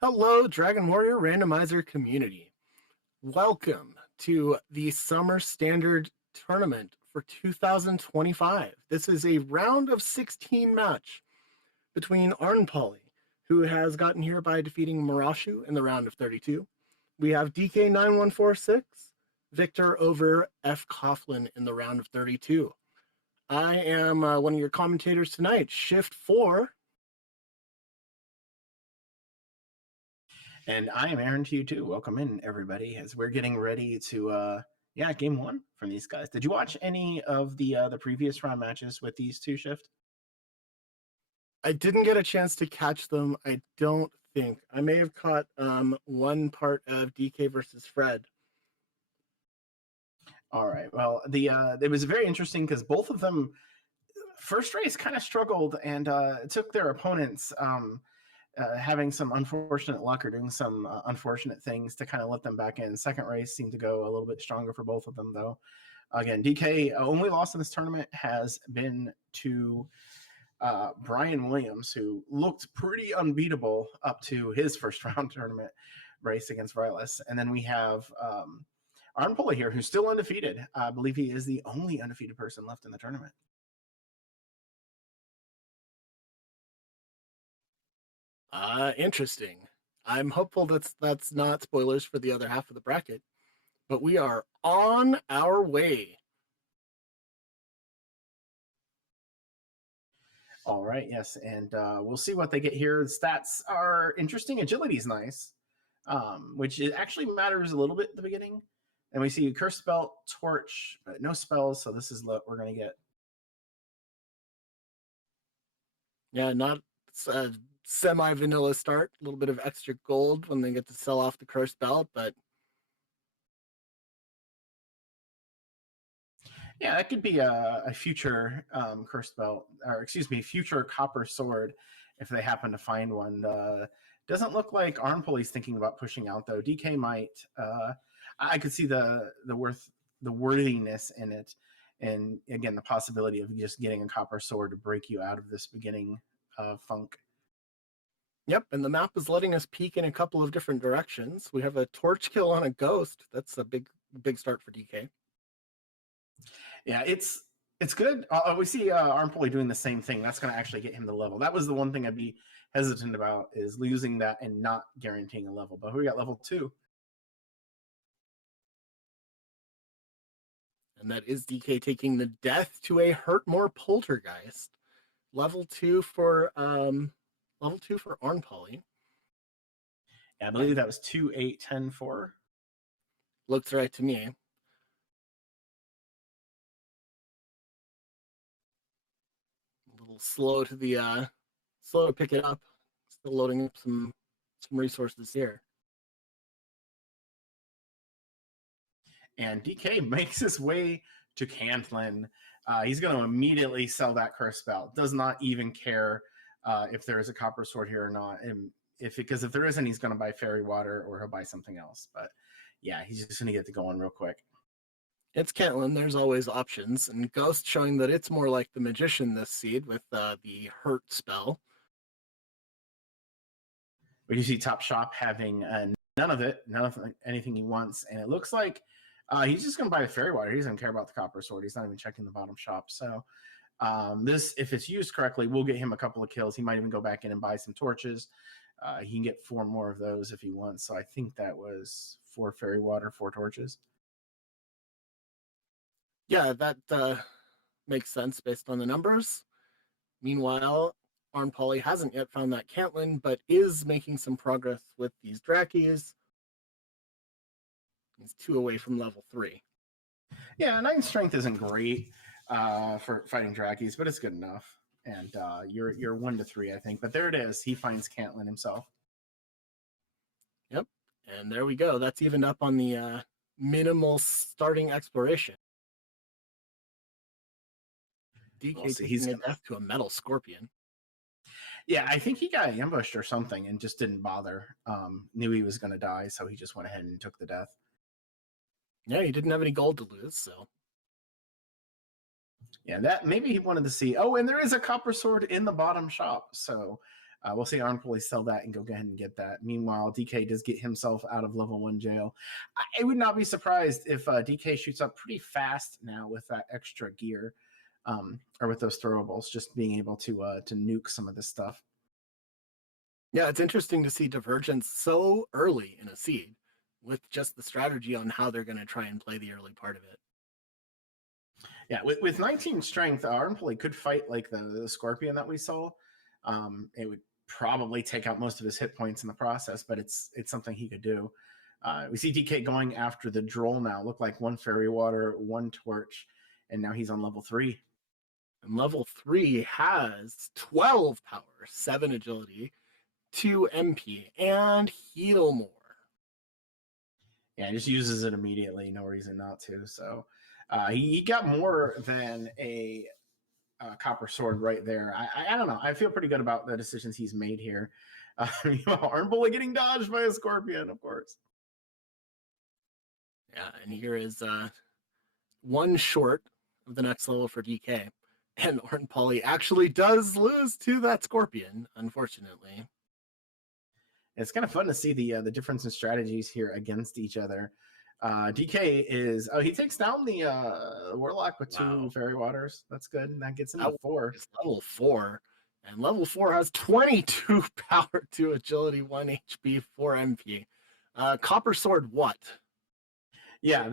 Hello, Dragon Warrior Randomizer community. Welcome to the Summer Standard Tournament for 2025. This is a round of 16 match between Arnpolly, who has gotten here by defeating Marashu in the round of 32. We have DK9146, Victor over F. Coughlin in the round of 32. I am one of your commentators tonight, Shift 4. And I am Aaron to you too. Welcome in, everybody, as we're getting ready to, game one from these guys. Did you watch any of the previous round matches with these two, Shift? I didn't get a chance to catch them. I don't think. I may have caught one part of DK versus Fred. All right. Well, it was very interesting because both of them first race kind of struggled and took their opponents having some unfortunate luck or doing some unfortunate things to kind of let them back in. Second race seemed to go a little bit stronger for both of them, though. Again, DK only loss in this tournament has been to Brian Williams, who looked pretty unbeatable up to his first round tournament race against Vilas. And then we have Arnpolly here, who's still undefeated. I believe he is the only undefeated person left in the tournament. Interesting. I'm hopeful that's not spoilers for the other half of the bracket, but we are on our way. All right, yes, and we'll see what they get here. The stats are interesting. Agility is nice, which actually matters a little bit at the beginning. And we see Curse Belt, Torch, but no spells, so this is what we're going to get. Yeah, not a semi-vanilla start. A little bit of extra gold when they get to sell off the Curse Belt, but yeah, that could be a future Cursed Belt, or excuse me, future Copper Sword if they happen to find one. Doesn't look like Arnpolly's thinking about pushing out, though. DK might. I could see the worthiness in it, and again, the possibility of just getting a Copper Sword to break you out of this beginning funk. Yep, and the map is letting us peek in a couple of different directions. We have a torch kill on a ghost. That's a big start for DK. Yeah, it's good. We see Arnpolly doing the same thing. That's going to actually get him the level. That was the one thing I'd be hesitant about, is losing that and not guaranteeing a level. But we got level 2. And that is DK taking the death to a Hurtmore Poltergeist. Level 2 for Arnpolly. Yeah, I believe that was 2, 8, 10, 4. Looks right to me. A little slow to pick it up. Still loading up some resources here. And DK makes his way to Cantlin. He's going to immediately sell that Curse Belt. Does not even care if there is a Copper Sword here or not. And because if there isn't, he's going to buy Fairy Water or he'll buy something else. But yeah, he's just going to get to going real quick. It's Cantlin. There's always options. And Ghost showing that it's more like the Magician this seed with the Hurt spell. But you see Top Shop having none of anything he wants. And it looks like he's just going to buy the Fairy Water. He doesn't care about the Copper Sword. He's not even checking the bottom shop. So this, if it's used correctly, will get him a couple of kills. He might even go back in and buy some torches. He can get 4 more of those if he wants. So I think that was 4 Fairy Water, 4 torches. Yeah, that makes sense based on the numbers. Meanwhile, Arnpolly hasn't yet found that Cantlin, but is making some progress with these Drakis. He's 2 away from level 3. Yeah, 9 strength isn't great for fighting Drakis, but it's good enough. And you're 1 to 3, I think. But there it is. He finds Cantlin himself. Yep, and there we go. That's evened up on the minimal starting exploration. DK taking a death to a Metal Scorpion. Yeah, I think he got ambushed or something and just didn't bother. Knew he was going to die, so he just went ahead and took the death. Yeah, he didn't have any gold to lose, so. Yeah, that maybe he wanted to see. Oh, and there is a Copper Sword in the bottom shop, so We'll see Arn Pulley sell that and go ahead and get that. Meanwhile, DK does get himself out of level 1 jail. I would not be surprised if DK shoots up pretty fast now with that extra gear, or with those throwables, just being able to nuke some of this stuff. Yeah, it's interesting to see Divergence so early in a seed with just the strategy on how they're going to try and play the early part of it. Yeah, with 19 strength, Arn Pulley could fight like the Scorpion that we saw. It would probably take out most of his hit points in the process, but it's something he could do. We see DK going after the Droll now. Look like 1 Fairy Water, 1 Torch, and now he's on level 3. And level 3 has 12 power, 7 agility, 2 MP, and heal more. Yeah, he just uses it immediately. No reason not to. So he got more than a Copper Sword right there. I don't know. I feel pretty good about the decisions he's made here. Arn Pulley getting dodged by a Scorpion, of course. Yeah, and here is 1 short of the next level for DK. And Arn Pulley actually does lose to that Scorpion, unfortunately. It's kind of fun to see the difference in strategies here against each other. DK is he takes down the Warlock with 2 Fairy Waters. That's good. And that gets him to 4. It's level 4. And level 4 has 22 power, 2 agility, 1 HP, 4 MP. Copper Sword what? Yeah,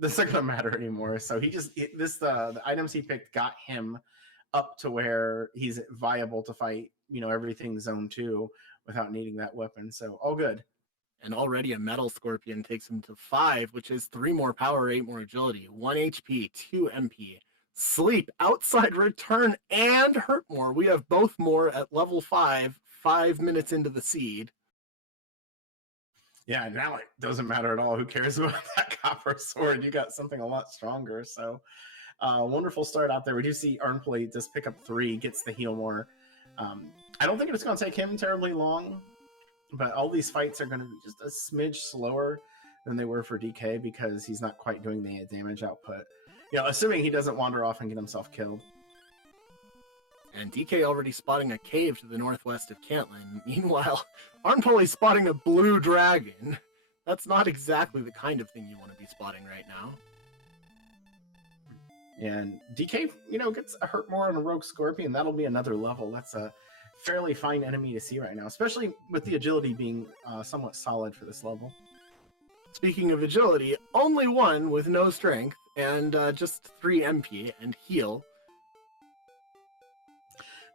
that's not gonna matter anymore. So he just the items he picked got him up to where he's viable to fight, everything zone 2 without needing that weapon. So all good. And already a Metal Scorpion takes him to 5, which is 3 more power, 8 more agility, 1 HP, 2 MP, sleep, outside return, and hurt more. We have both more at level 5, 5 minutes into the seed. Yeah, now it doesn't matter at all. Who cares about that Copper Sword? You got something a lot stronger. So wonderful start out there. We do see Arn Pulley just pick up 3, gets the heal more. I don't think it's going to take him terribly long, but all these fights are going to be just a smidge slower than they were for DK because he's not quite doing the damage output. Assuming he doesn't wander off and get himself killed. And DK already spotting a cave to the northwest of Cantlin. Meanwhile, Arn Pulley's spotting a blue dragon. That's not exactly the kind of thing you want to be spotting right now. And DK, gets a hurt more on a Rogue Scorpion. That'll be another level. That's a fairly fine enemy to see right now, especially with the agility being somewhat solid for this level. Speaking of agility, only 1 with no strength and just 3 MP and heal.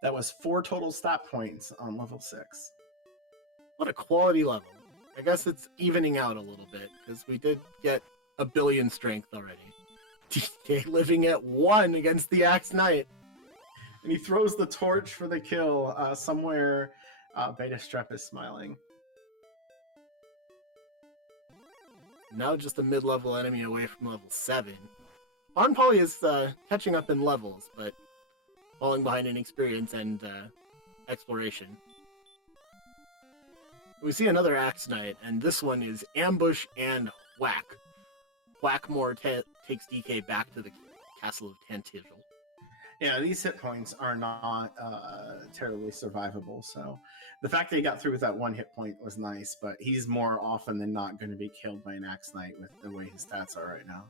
That was 4 total stat points on level 6. What a quality level. I guess it's evening out a little bit because we did get a billion strength already. DK living at 1 against the Axe Knight. And he throws the torch for the kill. Somewhere Beta Strep is smiling. Now just a mid-level enemy away from level 7. Arn Pulley is catching up in levels, but falling behind in experience and exploration. We see another Axe Knight, and this one is Ambush and Whack. Whackmore takes DK back to the Castle of Tantigel. Yeah, these hit points are not terribly survivable, so the fact that he got through with that 1 hit point was nice, but he's more often than not going to be killed by an Axe Knight with the way his stats are right now.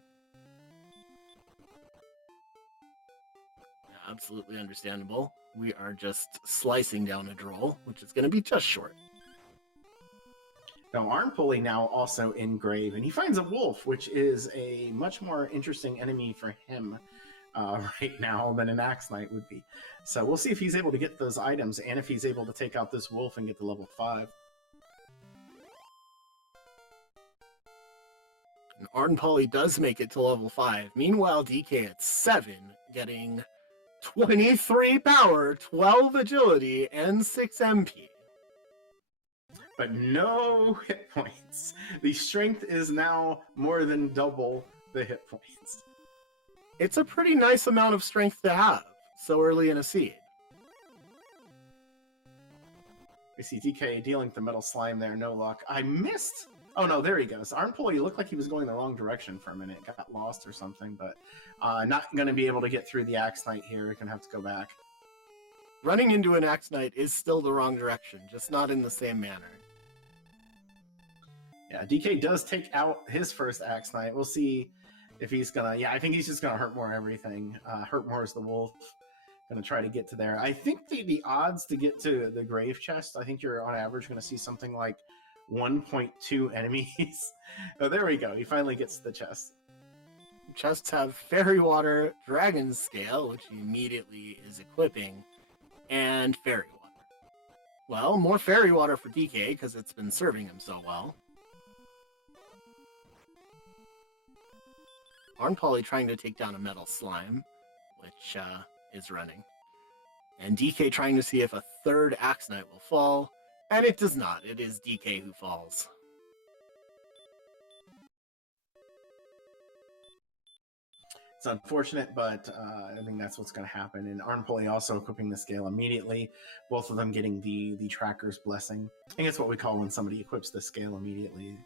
Yeah, absolutely understandable. We are just slicing down a Droll, which is going to be just short. Now, Arn Pulley now also in Grave, and he finds a wolf, which is a much more interesting enemy for him right now than an Axe Knight would be. So we'll see if he's able to get those items and if he's able to take out this wolf and get to level 5. And Arn Pulley does make it to level 5. Meanwhile, DK at 7, getting 23 power, 12 agility, and 6 MP. But no hit points. The strength is now more than double the hit points. It's a pretty nice amount of strength to have so early in a seed. We see DK dealing with the metal slime there, no luck. I missed. Oh no, there he goes. Arn Pulley looked like he was going the wrong direction for a minute. Got lost or something, but not going to be able to get through the Axe Knight here. We're going to have to go back. running into an Axe Knight is still the wrong direction, just not in the same manner. Yeah, DK does take out his first Axe Knight. We'll see if he's gonna. Yeah, I think he's just gonna hurt more everything. Hurt more is the wolf. Gonna try to get to there. I think the odds to get to the grave chest, I think you're on average gonna see something like 1.2 enemies. Oh, there we go. He finally gets to the chest. Chests have Fairy Water, Dragon Scale, which he immediately is equipping, and Fairy Water. Well, more Fairy Water for DK because it's been serving him so well. Arnpolly trying to take down a Metal Slime, which is running. And DK trying to see if a third Axe Knight will fall, and it does not. It is DK who falls. It's unfortunate, but I think that's what's going to happen. And Arnpolly also equipping the scale immediately. Both of them getting the tracker's blessing. I think it's what we call when somebody equips the scale immediately.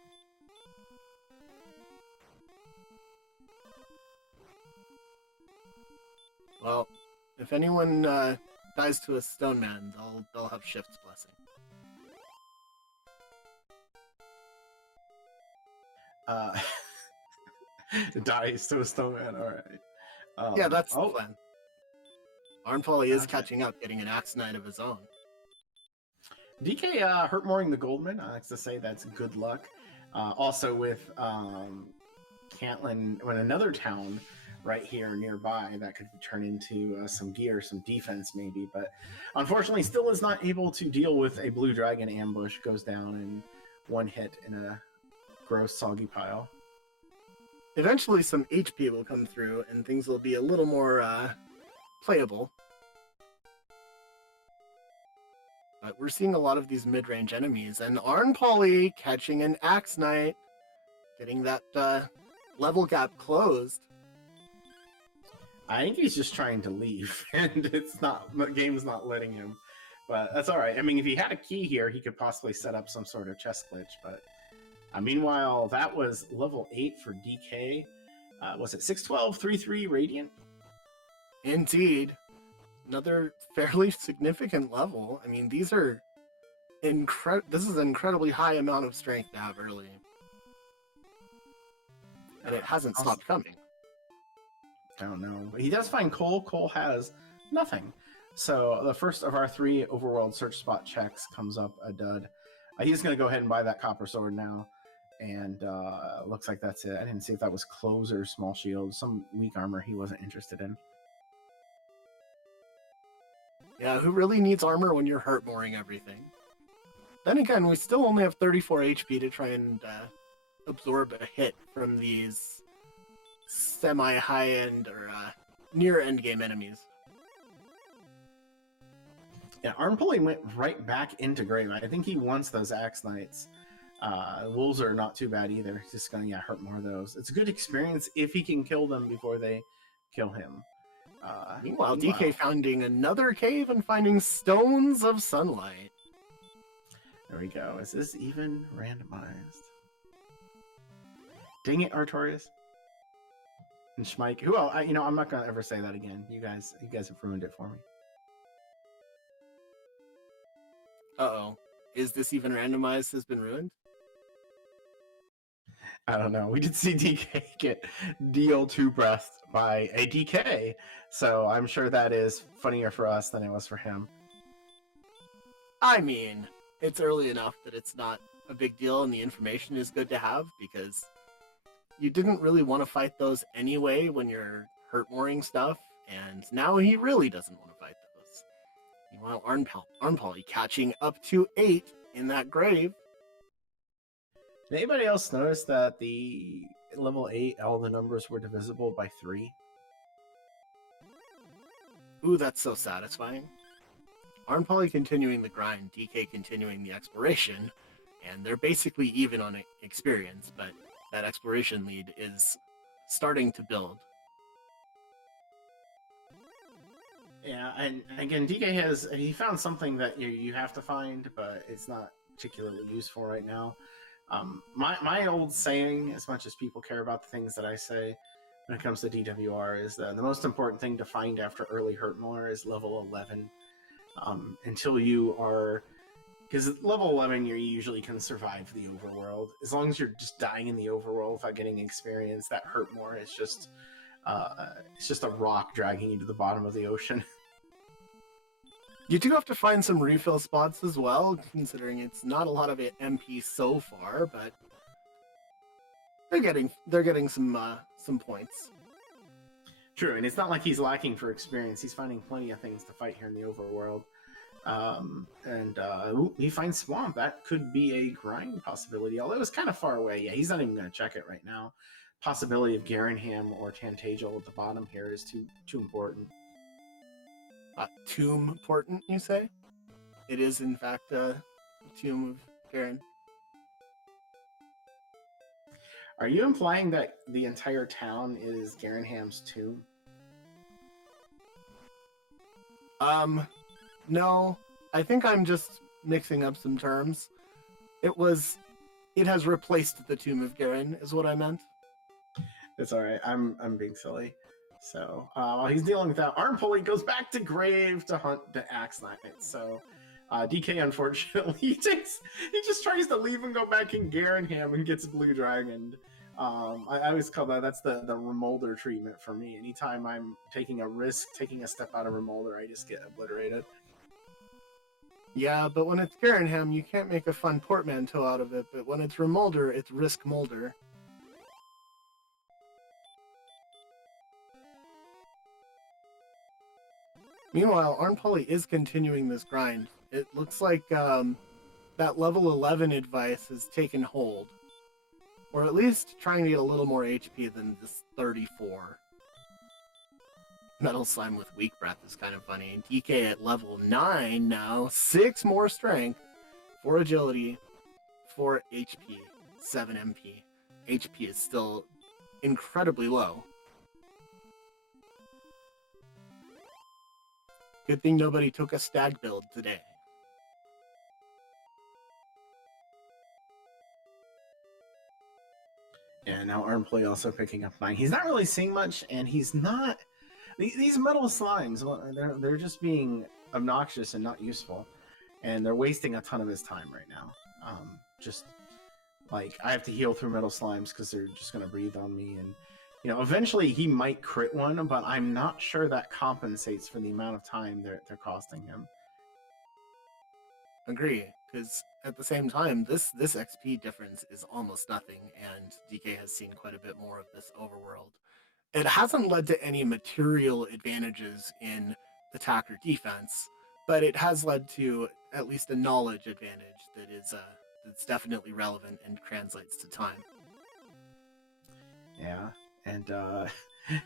Well, if anyone dies to a stone man, they'll have Shift's blessing. Dies to a stone man. All right. Yeah, that's the plan. Arnpolly is catching up, getting an Axe Knight of his own. DK hurt mooring the Goldman. I like to say that's good luck. Also with Cantlin, when another town right here nearby that could turn into some gear, some defense maybe, but unfortunately still is not able to deal with a blue dragon ambush. Goes down in one hit in a gross soggy pile. Eventually some HP will come through and things will be a little more playable. But we're seeing a lot of these mid-range enemies, and Arnpolly catching an Axe Knight, getting that level gap closed. I think he's just trying to leave, and the game's not letting him. But that's all right. I mean, if he had a key here, he could possibly set up some sort of chest glitch. But meanwhile, that was level 8 for DK. Was it 612, 3-3 Radiant? Indeed. Another fairly significant level. I mean, these are this is an incredibly high amount of strength to have early. And it hasn't stopped coming. I don't know. But he does find Cole. Cole has nothing. So the first of our 3 overworld search spot checks comes up a dud. He's going to go ahead and buy that copper sword now. And looks like that's it. I didn't see if that was clothes or small shield. Some weak armor he wasn't interested in. Yeah, who really needs armor when you're hurt mooring everything? Then again, we still only have 34 HP to try and absorb a hit from these semi-high-end or near endgame enemies. Yeah, Arnpolly went right back into Grave. I think he wants those Axe Knights. Wolves are not too bad either. He's just going to hurt more of those. It's a good experience if he can kill them before they kill him. Meanwhile, DK finding another cave and finding stones of sunlight. There we go. Is this even randomized? Dang it, Artorias. And Schmike. Who else? I'm not going to ever say that again. You guys have ruined it for me. Uh-oh. Is this even randomized has been ruined? I don't know. We did see DK get DL2 breathed by a DK, so I'm sure that is funnier for us than it was for him. I mean, it's early enough that it's not a big deal and the information is good to have, because you didn't really want to fight those anyway when you're hurt mooring stuff, and now he really doesn't want to fight those. Meanwhile, Arnpolly catching up to 8 in that grave. Did anybody else notice that the level 8, all the numbers were divisible by 3? Ooh, that's so satisfying. Arnpolly continuing the grind, DK continuing the exploration, and they're basically even on experience, but that exploration lead is starting to build. Yeah, and again, DK he found something that you have to find, but it's not particularly useful right now. My old saying, as much as people care about the things that I say when it comes to DWR, is that the most important thing to find after early hurt more is level 11. until you are, because at level 11 you usually can survive the overworld. As long as you're just dying in the overworld without getting experience, that hurt more. It's just a rock dragging you to the bottom of the ocean. You do have to find some refill spots as well, considering it's not a lot of MP so far, but they're getting some points. True, and it's not like he's lacking for experience. He's finding plenty of things to fight here in the overworld. He finds Swamp. That could be a grind possibility, although it's kind of far away. Yeah, he's not even going to check it right now. Possibility of Garanham or Tantagel at the bottom here is too important. Too important, you say? It is, in fact, a tomb of Garen. Are you implying that the entire town is Garanham's tomb? No. I think I'm just mixing up some terms. It has replaced the Tomb of Garen, is what I meant. It's all right. I'm being silly. So while he's dealing with that, Armpoli goes back to Grave to hunt the Axe Knight. So DK, unfortunately, he just tries to leave and go back in Garanham and gets Blue Dragoned. I always call that's the Remolder treatment for me. Anytime I'm taking a risk, taking a step out of Remolder, I just get obliterated. Yeah, but when it's Garanham, you can't make a fun portmanteau out of it. But when it's Remolder, it's Risk Molder. Meanwhile, Armpoli is continuing this grind. It looks like that level 11 advice has taken hold. Or at least trying to get a little more HP than this 34. Metal Slime with Weak Breath is kind of funny. DK at level 9 now. 6 more strength, 4 agility, 4 HP, 7 MP. HP is still incredibly low. Good thing nobody took a stag build today. Yeah, now Armplay also picking up 9. He's not really seeing much, and he's not... These metal slimes, they're just being obnoxious and not useful. And they're wasting a ton of his time right now. Just, like, I have to heal through metal slimes because they're just going to breathe on me. And, you know, eventually he might crit one, but I'm not sure that compensates for the amount of time they're costing him. Agree, because at the same time, this XP difference is almost nothing, and DK has seen quite a bit more of this overworld. It hasn't led to any material advantages in attack or defense, but it has led to at least a knowledge advantage that is that's definitely relevant and translates to time. Yeah, and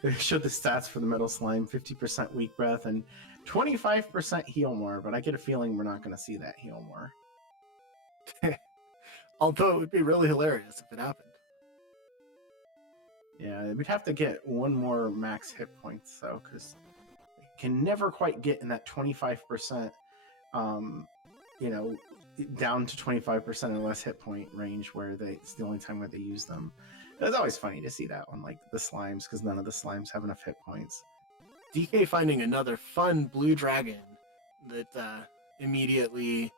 they showed the stats for the metal slime: 50% weak breath and 25% heal more, but I get a feeling we're not going to see that heal more. Although it would be really hilarious if it happened. Yeah, we'd have to get one more max hit points, though, because they can never quite get in that 25%, you know, down to 25% or less hit point range where it's the only time where they use them. It's always funny to see that one, like the slimes, because none of the slimes have enough hit points. DK finding another fun blue dragon that immediately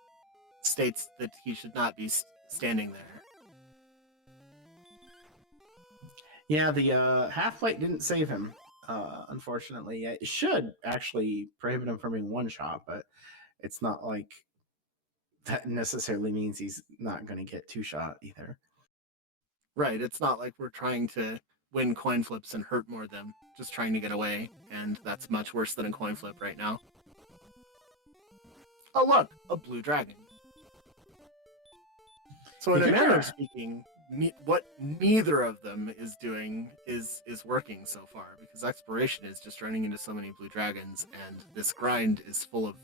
states that he should not be standing there. Yeah, the half-light didn't save him, unfortunately. It should actually prohibit him from being one-shot, but it's not like that necessarily means he's not going to get two-shot either. Right, it's not like we're trying to win coin flips and hurt more them, just trying to get away, and that's much worse than a coin flip right now. Oh look, a blue dragon. So in a manner of speaking, what neither of them is doing is working so far, because exploration is just running into so many blue dragons, and this grind is full of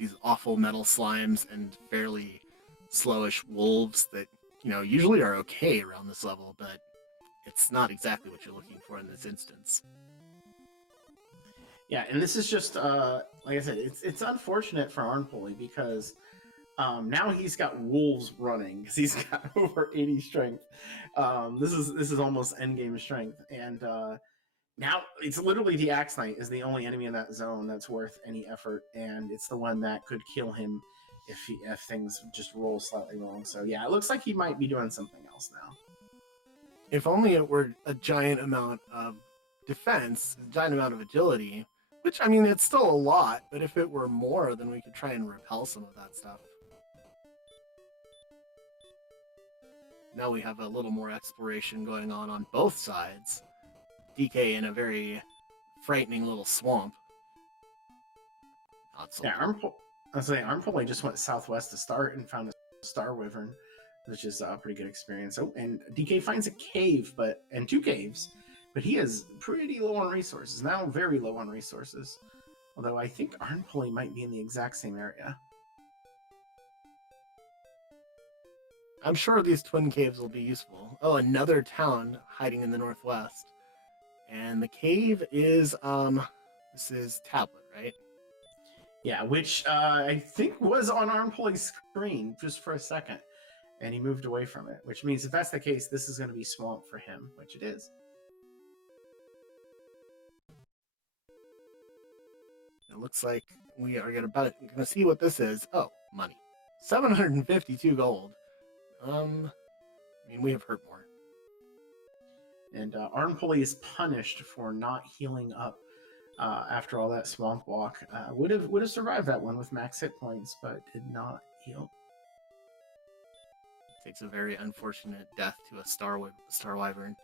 these awful metal slimes and fairly slowish wolves that, you know, usually are okay around this level, but it's not exactly what you're looking for in this instance. Yeah, and this is just like I said, it's unfortunate for Armpoli because now he's got wolves running because he's got over 80 strength. This is almost endgame strength, and Now it's literally the Axe Knight is the only enemy in that zone that's worth any effort, and it's the one that could kill him if things just roll slightly wrong. So yeah, it looks like he might be doing something else now. If only it were a giant amount of defense, a giant amount of agility, which, I mean, it's still a lot, but if it were more, then we could try and repel some of that stuff. Now we have a little more exploration going on both sides. DK in a very frightening little swamp. Not so Yeah, Armpulley just went southwest to start and found a Star Wyvern, which is a pretty good experience. Oh, and DK finds a cave, and 2 caves, but he is pretty low on resources. Now very low on resources. Although I think Armpulley might be in the exact same area. I'm sure these twin caves will be useful. Oh, another town hiding in the northwest. And the cave is, this is Tablet, right? Yeah, which I think was on Armpulley's screen just for a second. And he moved away from it, which means if that's the case, this is going to be swamp for him, which it is. It looks like we are going to see what this is. Oh, money. 752 gold. I mean, we have hurt more. And Armpulley is punished for not healing up after all that swamp walk. Would have survived that one with max hit points, but did not heal. Takes a very unfortunate death to a Star Wyvern.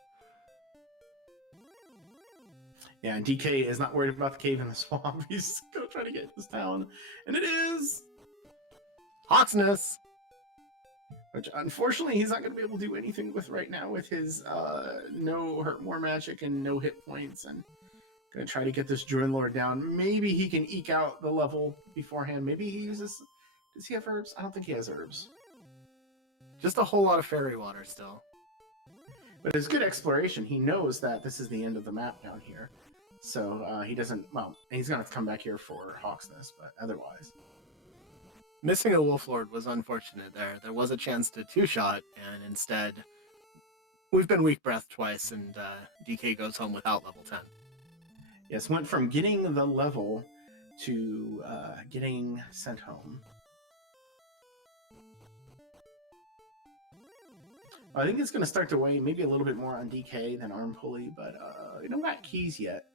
Yeah, and DK is not worried about the cave in the swamp. He's going to try to get this town. And it is! Hawksness! Which, unfortunately, he's not going to be able to do anything with right now with his no hurt more magic and no hit points. And going to try to get this Druid Lord down. Maybe he can eke out the level beforehand. Maybe he uses... Does he have herbs? I don't think he has herbs. Just a whole lot of fairy water still. But it's good exploration. He knows that this is the end of the map down here. So he doesn't... Well, he's going to come back here for Hawksness, but otherwise... Missing a Wolf Lord was unfortunate there. There was a chance to two-shot, and instead, we've been weak breath twice, and DK goes home without level 10. Yes, went from getting the level to getting sent home. I think it's going to start to weigh maybe a little bit more on DK than Armpulley, but you don't got keys yet.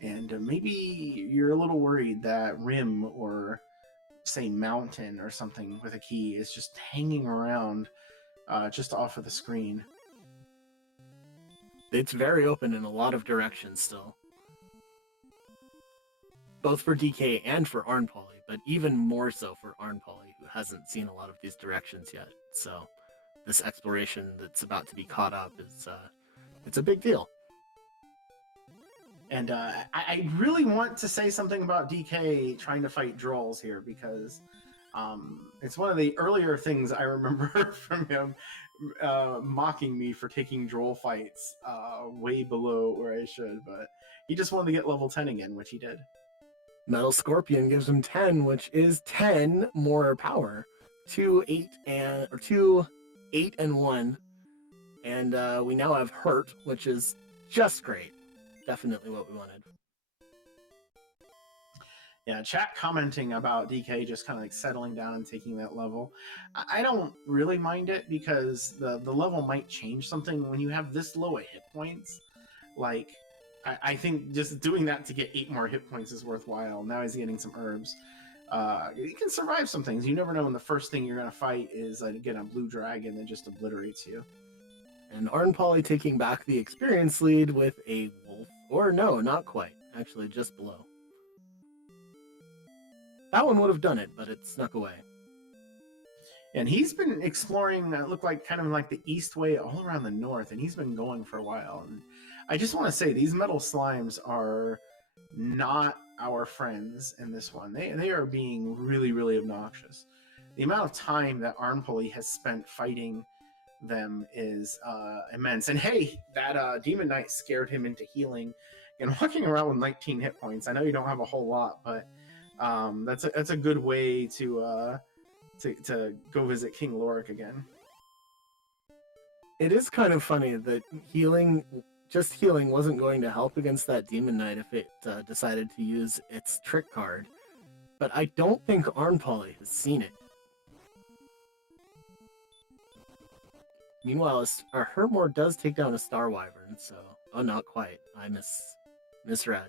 And maybe you're a little worried that Rim or... say Mountain or something with a key is just hanging around just off of the screen. It's very open in a lot of directions still. Both for DK and for Arnpolly, but even more so for Arnpolly, who hasn't seen a lot of these directions yet. So this exploration that's about to be caught up is it's a big deal. And I really want to say something about DK trying to fight Drolls here, because it's one of the earlier things I remember from him mocking me for taking Droll fights way below where I should, but he just wanted to get level 10 again, which he did. Metal Scorpion gives him 10, which is 10 more power. 2, 8, and 1. And we now have Hurt, which is just great. Definitely what we wanted. Yeah, chat commenting about DK just kind of like settling down and taking that level. I don't really mind it, because the level might change something when you have this low of hit points. Like, I think just doing that to get 8 more hit points is worthwhile. Now he's getting some herbs. You can survive some things. You never know when the first thing you're going to fight is, again, a blue dragon that just obliterates you. And Arnpolly taking back the experience lead with a wolf. Or no, not quite. Actually, just below. That one would have done it, but it snuck away. And he's been exploring, look like kind of like the east way all around the north, and he's been going for a while. And I just want to say, these metal slimes are not our friends in this one. They are being really, really obnoxious. The amount of time that Arnpolly has spent fighting them is immense. And hey, that Demon Knight scared him into healing and walking around with 19 hit points. I know you don't have a whole lot, but that's a good way to go visit King Lorik again. It is kind of funny that healing just healing wasn't going to help against that Demon Knight if it decided to use its trick card. But I don't think Arn Poly has seen it. Meanwhile, our Hermore does take down a Star Wyvern, so... Oh, not quite. I misread.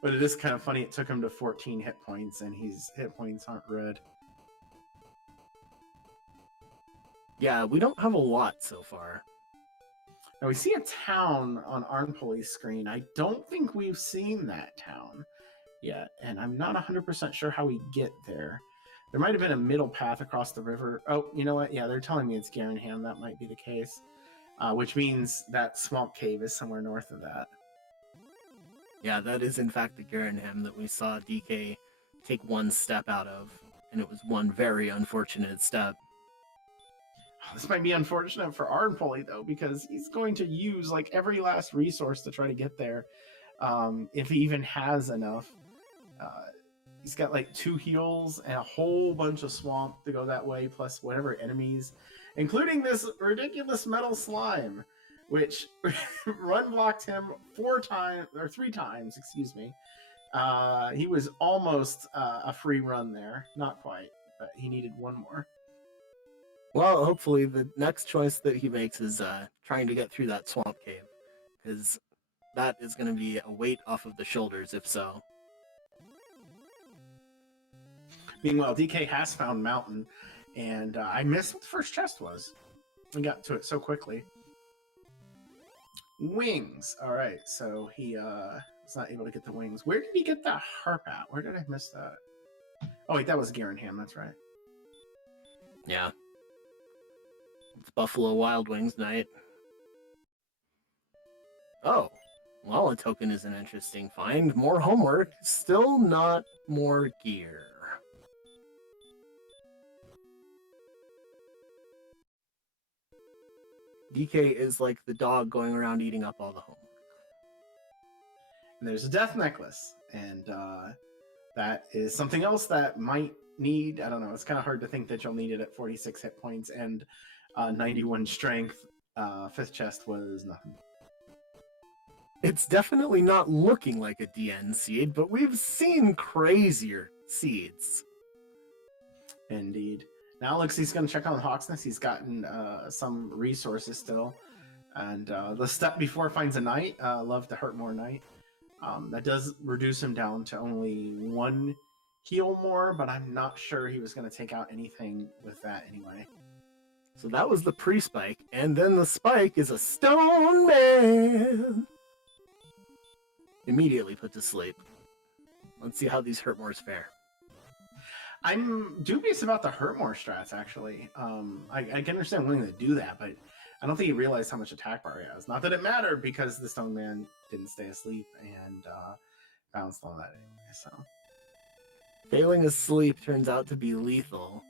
But it is kind of funny, it took him to 14 hit points, and his hit points aren't red. Yeah, we don't have a lot so far. Now, we see a town on Arnpoli's screen. I don't think we've seen that town yet, and I'm not 100% sure how we get there. There might have been a middle path across the river. Oh, you know what? Yeah, they're telling me it's Garenham. That might be the case, which means that swamp cave is somewhere north of that. Yeah, that is in fact the Garenham that we saw DK take one step out of, and it was one very unfortunate step. This might be unfortunate for Arnpoli, though, because he's going to use like every last resource to try to get there, if he even has enough. He's got like 2 heals and a whole bunch of swamp to go that way, plus whatever enemies, including this ridiculous metal slime, which run blocked him 3 times, excuse me. He was almost a free run there. Not quite, but he needed one more. Well, hopefully the next choice that he makes is trying to get through that swamp cave, because that is going to be a weight off of the shoulders if so. Meanwhile, DK has found Mountain, and I missed what the first chest was. We got to it so quickly. Wings. All right, so he is not able to get the wings. Where did he get the harp at? Where did I miss that? Oh, wait, that was Garenham. That's right. Yeah. It's Buffalo Wild Wings night. Oh, well, a token is an interesting find. More homework, still not more gear. DK is like the dog going around eating up all the homework. And there's a death necklace, and that is something else that might need, I don't know, it's kind of hard to think that you'll need it at 46 hit points and 91 strength. 5th chest was nothing. It's definitely not looking like a DN seed, but we've seen crazier seeds. Indeed. Now looks he's going to check on Hawksness. He's gotten some resources still. And the step before finds a knight. Love to hurt more knight. That does reduce him down to only 1 heal more, but I'm not sure he was going to take out anything with that anyway. So that was the pre-spike, and then the spike is a stone man. Immediately put to sleep. Let's see how these Hurtmores fare. I'm dubious about the Hurtmore strats, actually. I can understand wanting to do that, but I don't think he realized how much attack bar he has. Not that it mattered, because the Stone Man didn't stay asleep and bounced on that anyway, so. Failing asleep turns out to be lethal.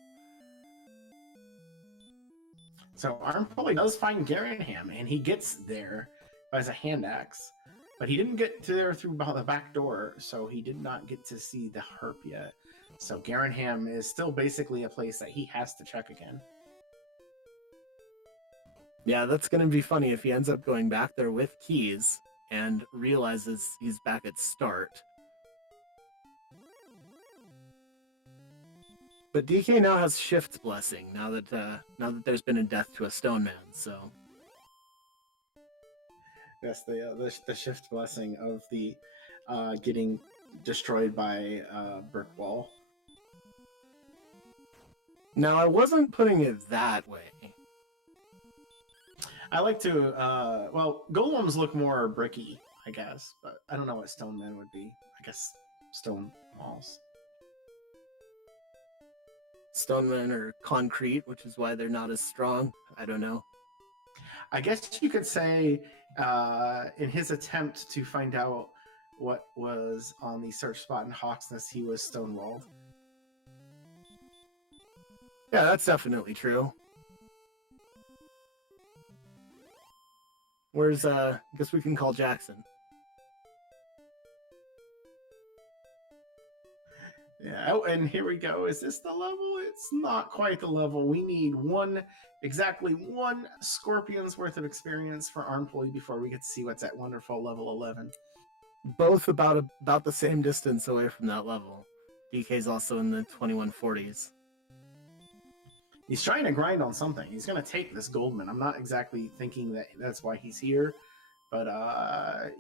So Arnpoli does find Garenham, and he gets there as a hand axe. But he didn't get to there through the back door, so he did not get to see the herp yet. So Garenham is still basically a place that he has to check again. Yeah, that's going to be funny if he ends up going back there with keys and realizes he's back at start. But DK now has Shift's blessing now that there's been a death to a stone man. So yes, the shift blessing of the getting destroyed by brick wall. Now I wasn't putting it that way. I like to well, golems look more bricky, I guess, but I don't know what stone men would be. I guess stone walls. Stone men are concrete, which is why they're not as strong. I don't know. I guess you could say in his attempt to find out what was on the search spot in Hawksness, he was stonewalled. Yeah, that's definitely true. Where's, I guess we can call Jackson. Yeah. Oh, and here we go. Is this the level? It's not quite the level. We need exactly one Scorpion's worth of experience for Armploy before we get to see what's at wonderful level 11. Both about the same distance away from that level. DK's also in the 2140s. He's trying to grind on something. He's going to take this Goldman. I'm not exactly thinking that that's why he's here, but a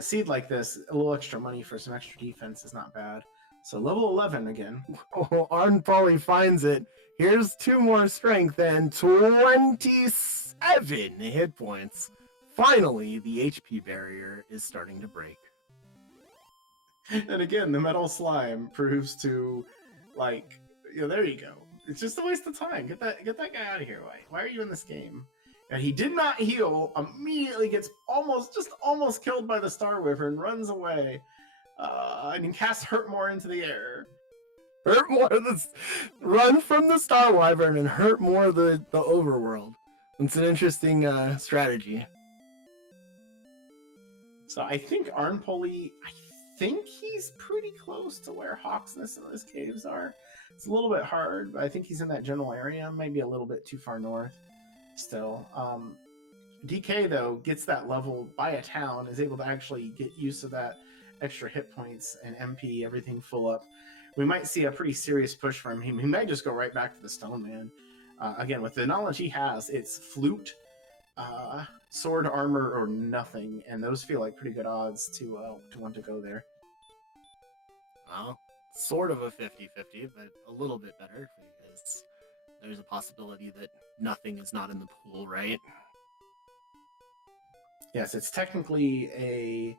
seed like this, a little extra money for some extra defense is not bad. So level 11 again. Oh, Arn Polly finds it. Here's 2 more strength and 27 hit points. Finally, the HP barrier is starting to break. And again, the metal slime proves to, there you go. It's just a waste of time. Get that guy out of here. Why are you in this game? And he did not heal. Immediately gets almost killed by the Star Wyvern. Runs away. And he casts Hurt More into the air. Hurt More run from the Star Wyvern and hurt more the overworld. It's an interesting strategy. So I think Arnpoli, he's pretty close to where Hawksness and those caves are. It's a little bit hard, but I think he's in that general area, maybe a little bit too far north still. DK, though, gets that level by a town, is able to actually get use of that extra hit points and MP, everything full up. We might see a pretty serious push from him. He might just go right back to the Stone Man. Again, with the knowledge he has, it's flute, sword, armor, or nothing, and those feel like pretty good odds to want to go there. Well, sort of a 50-50, but a little bit better because there's a possibility that nothing is not in the pool, right? Yes, it's technically a...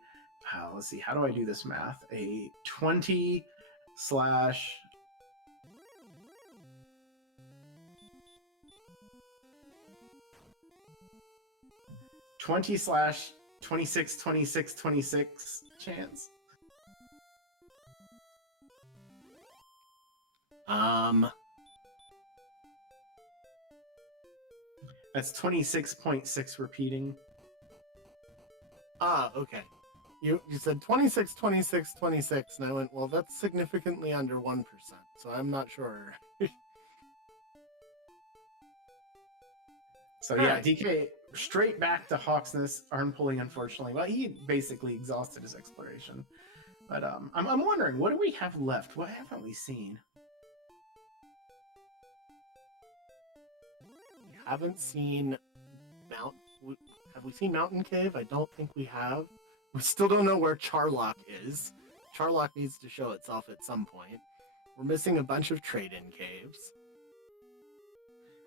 let's see, how do I do this math? A 20 slash... /26 chance. That's 26.6 repeating. Okay. You said 26, 26, 26, and I went, well, that's significantly under 1%, so I'm not sure. So yeah, DK straight back to Hawksness, arm pulling, unfortunately. Well, he basically exhausted his exploration. But I'm wondering, what do we have left? What haven't we seen? We haven't seen Have we seen Mountain Cave? I don't think we have. We still don't know where Charlock is. Charlock needs to show itself at some point. We're missing a bunch of trade-in caves.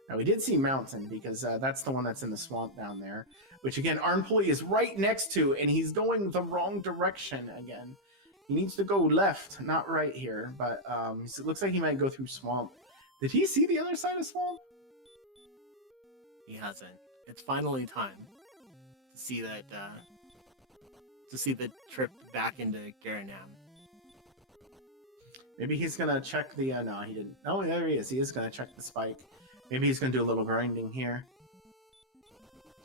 Now, we did see Mountain, because that's the one that's in the swamp down there, which, again, Arnpoli is right next to, and he's going the wrong direction again. He needs to go left, not right here, but it looks like he might go through swamp. Did he see the other side of swamp? He hasn't. It's finally time to see that, to see the trip back into Garanam. Maybe he's going to check the... no, he didn't. Oh, there he is. He is going to check the spike. Maybe he's going to do a little grinding here.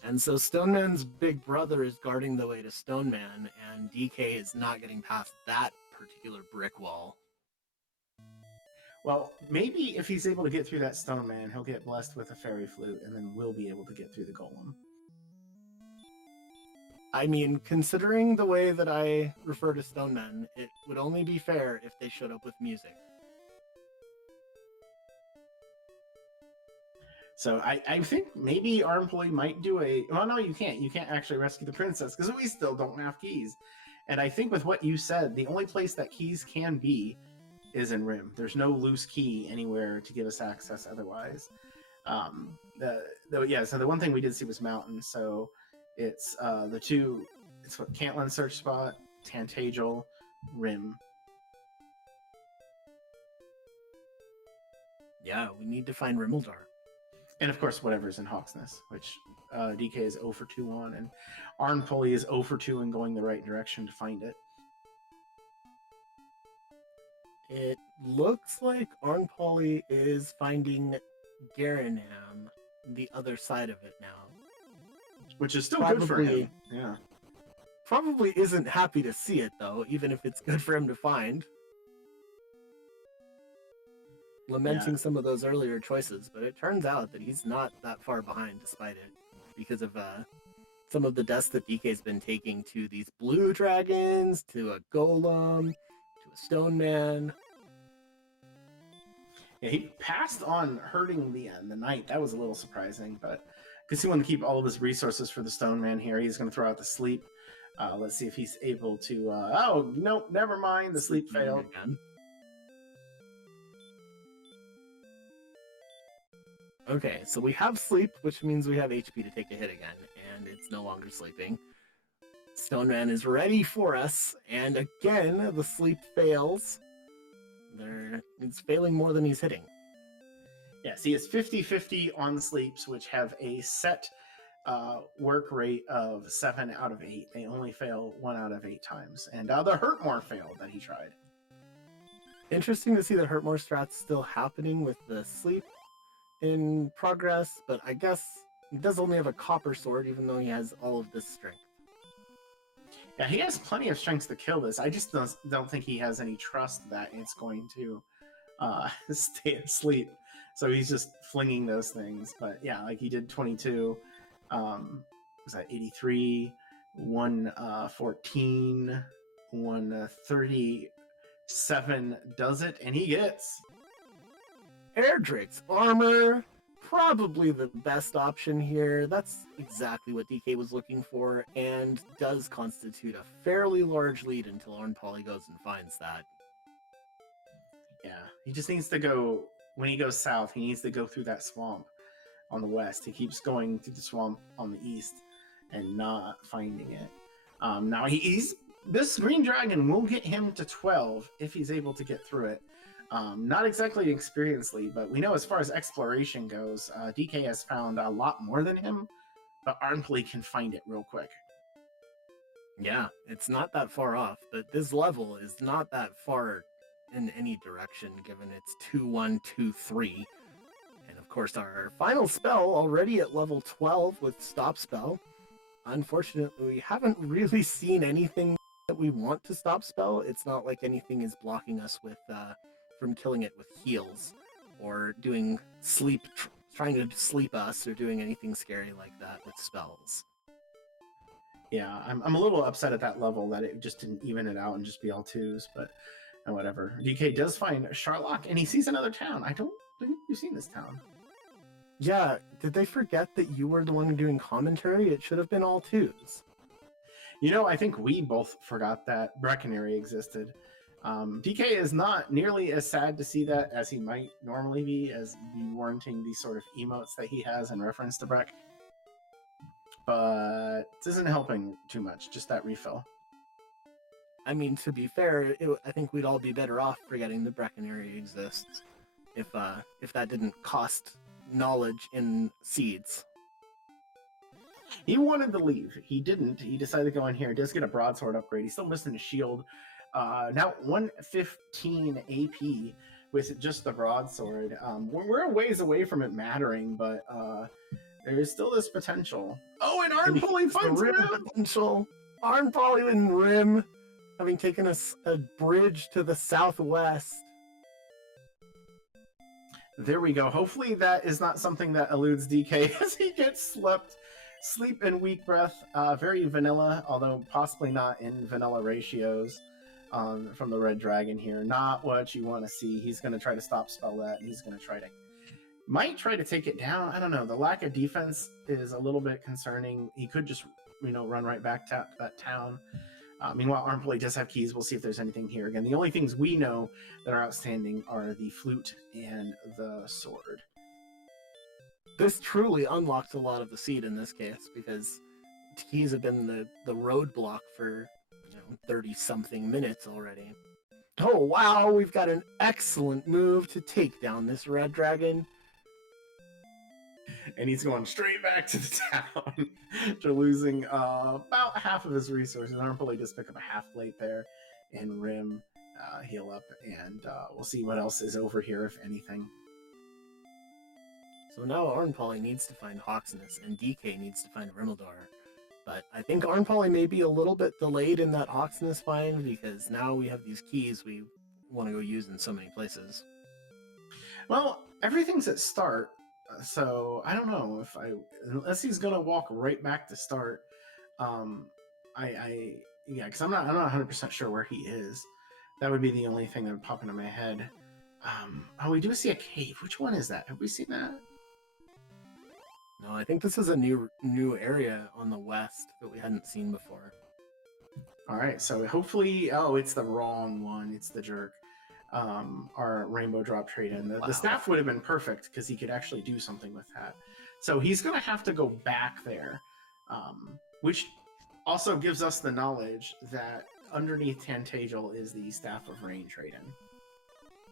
And so Stoneman's big brother is guarding the way to Stoneman, and DK is not getting past that particular brick wall. Well, maybe if he's able to get through that Stoneman, he'll get blessed with a fairy flute, and then we'll be able to get through the golem. I mean, considering the way that I refer to Stonemen, it would only be fair if they showed up with music. So I think maybe our employee might do a... Well, no, you can't. You can't actually rescue the princess, because we still don't have keys. And I think with what you said, the only place that keys can be is in Rim. There's no loose key anywhere to give us access otherwise. So the one thing we did see was Mountain, so it's it's what Cantlin Search Spot, Tantagel, Rim. Yeah, we need to find Rimmildar. And of course, whatever's in Hawksness, which DK is 0 for 2 on, and Arnpoli is 0 for 2 and going the right direction to find it. It looks like Arnpoli is finding Garanam, the other side of it now. Which is still good for him. Yeah. Probably isn't happy to see it, though, even if it's good for him to find. lamenting some of those earlier choices, but it turns out that he's not that far behind despite it, because of some of the deaths that DK's been taking to these blue dragons, to a golem, to a stone man. Yeah, he passed on hurting the knight. That was a little surprising, but because he wanted to keep all of his resources for the stone man here, he's going to throw out the sleep. Let's see if he's able to. Oh, no, never mind. The sleep failed. Again. Okay, so we have sleep, which means we have HP to take a hit again, and it's no longer sleeping. Stone Man is ready for us, and again, the sleep fails. It's failing more than he's hitting. Yes, he is 50-50 on sleeps, which have a set work rate of 7 out of 8. They only fail 1 out of 8 times. And the Hurtmore failed that he tried. Interesting to see the Hurtmore strat's still happening with the sleep in progress, but I guess he does only have a copper sword, even though he has all of this strength. Yeah, he has plenty of strength to kill this. I just don't think he has any trust that it's going to stay asleep. So he's just flinging those things. But yeah, like he did 22. Was that 83? 114. 137 does it, and he gets Erdrick's armor, probably the best option here. That's exactly what DK was looking for, and does constitute a fairly large lead until Arnpolly goes and finds that. Yeah, he just needs to go, when he goes south, he needs to go through that swamp on the west. He keeps going through the swamp on the east and not finding it. Now, this green dragon will get him to 12 if he's able to get through it. Not exactly an experienced lead, but we know as far as exploration goes, DK has found a lot more than him, but Arnpolly can find it real quick. Yeah, it's not that far off, but this level is not that far in any direction, given it's 2-1-2-3. And of course, our final spell already at level 12 with Stop Spell. Unfortunately, we haven't really seen anything that we want to Stop Spell. It's not like anything is blocking us with from killing it with heals, or doing sleep, trying to sleep us, or doing anything scary like that with spells. Yeah, I'm a little upset at that level that it just didn't even it out and just be all 2s, but whatever. DK does find Sharlock, and he sees another town. I don't think you've seen this town. Yeah, did they forget that you were the one doing commentary? It should have been all 2s. You know, I think we both forgot that Brecconary existed. DK is not nearly as sad to see that as he might normally be, as be warranting these sort of emotes that he has in reference to Breck. But this isn't helping too much, just that refill. I mean, to be fair, I think we'd all be better off forgetting the Brecconary exists if that didn't cost knowledge in seeds. He wanted to leave. He didn't. He decided to go in here. He does get a broadsword upgrade. He's still missing a shield. Now 115 AP with just the broadsword. We're a ways away from it mattering, but there is still this potential. Oh, and Arnpolly finds Rim! Potential. Arnpolly and Rim, having taken a bridge to the southwest. There we go. Hopefully that is not something that eludes DK as he gets sleep and weak breath. Very vanilla, although possibly not in vanilla ratios. From the red dragon here. Not what you want to see. He's going to try to stop spell that. He's going to might try to take it down. I don't know. The lack of defense is a little bit concerning. He could just, run right back to that town. Meanwhile, Arnpolly does have keys. We'll see if there's anything here. Again, the only things we know that are outstanding are the flute and the sword. This truly unlocks a lot of the seed in this case, because keys have been the roadblock for 30-something minutes already. Oh, wow, we've got an excellent move to take down this red dragon. And he's going straight back to the town after losing about half of his resources. Arnpolly just pick up a half plate there, and Rim heal up, and we'll see what else is over here, if anything. So now Arnpolly needs to find Hawksness, and DK needs to find Rimmildar. But I think Arnpolly may be a little bit delayed in that Hawksness find, because now we have these keys we want to go use in so many places. Well, everything's at start, so I don't know if I unless he's gonna walk right back to start. Um, I yeah, because I'm not 100% sure where he is. That would be the only thing that would pop into my head. Oh, we do see a cave. Which one is that? Have we seen that? No, I think this is a new area on the west that we hadn't seen before. All right, so hopefully, oh, it's the wrong one. It's the jerk. Our rainbow drop trade in. The Wow. staff would have been perfect because he could actually do something with that. So he's going to have to go back there, which also gives us the knowledge that underneath Tantagel is the Staff of Rain trade in.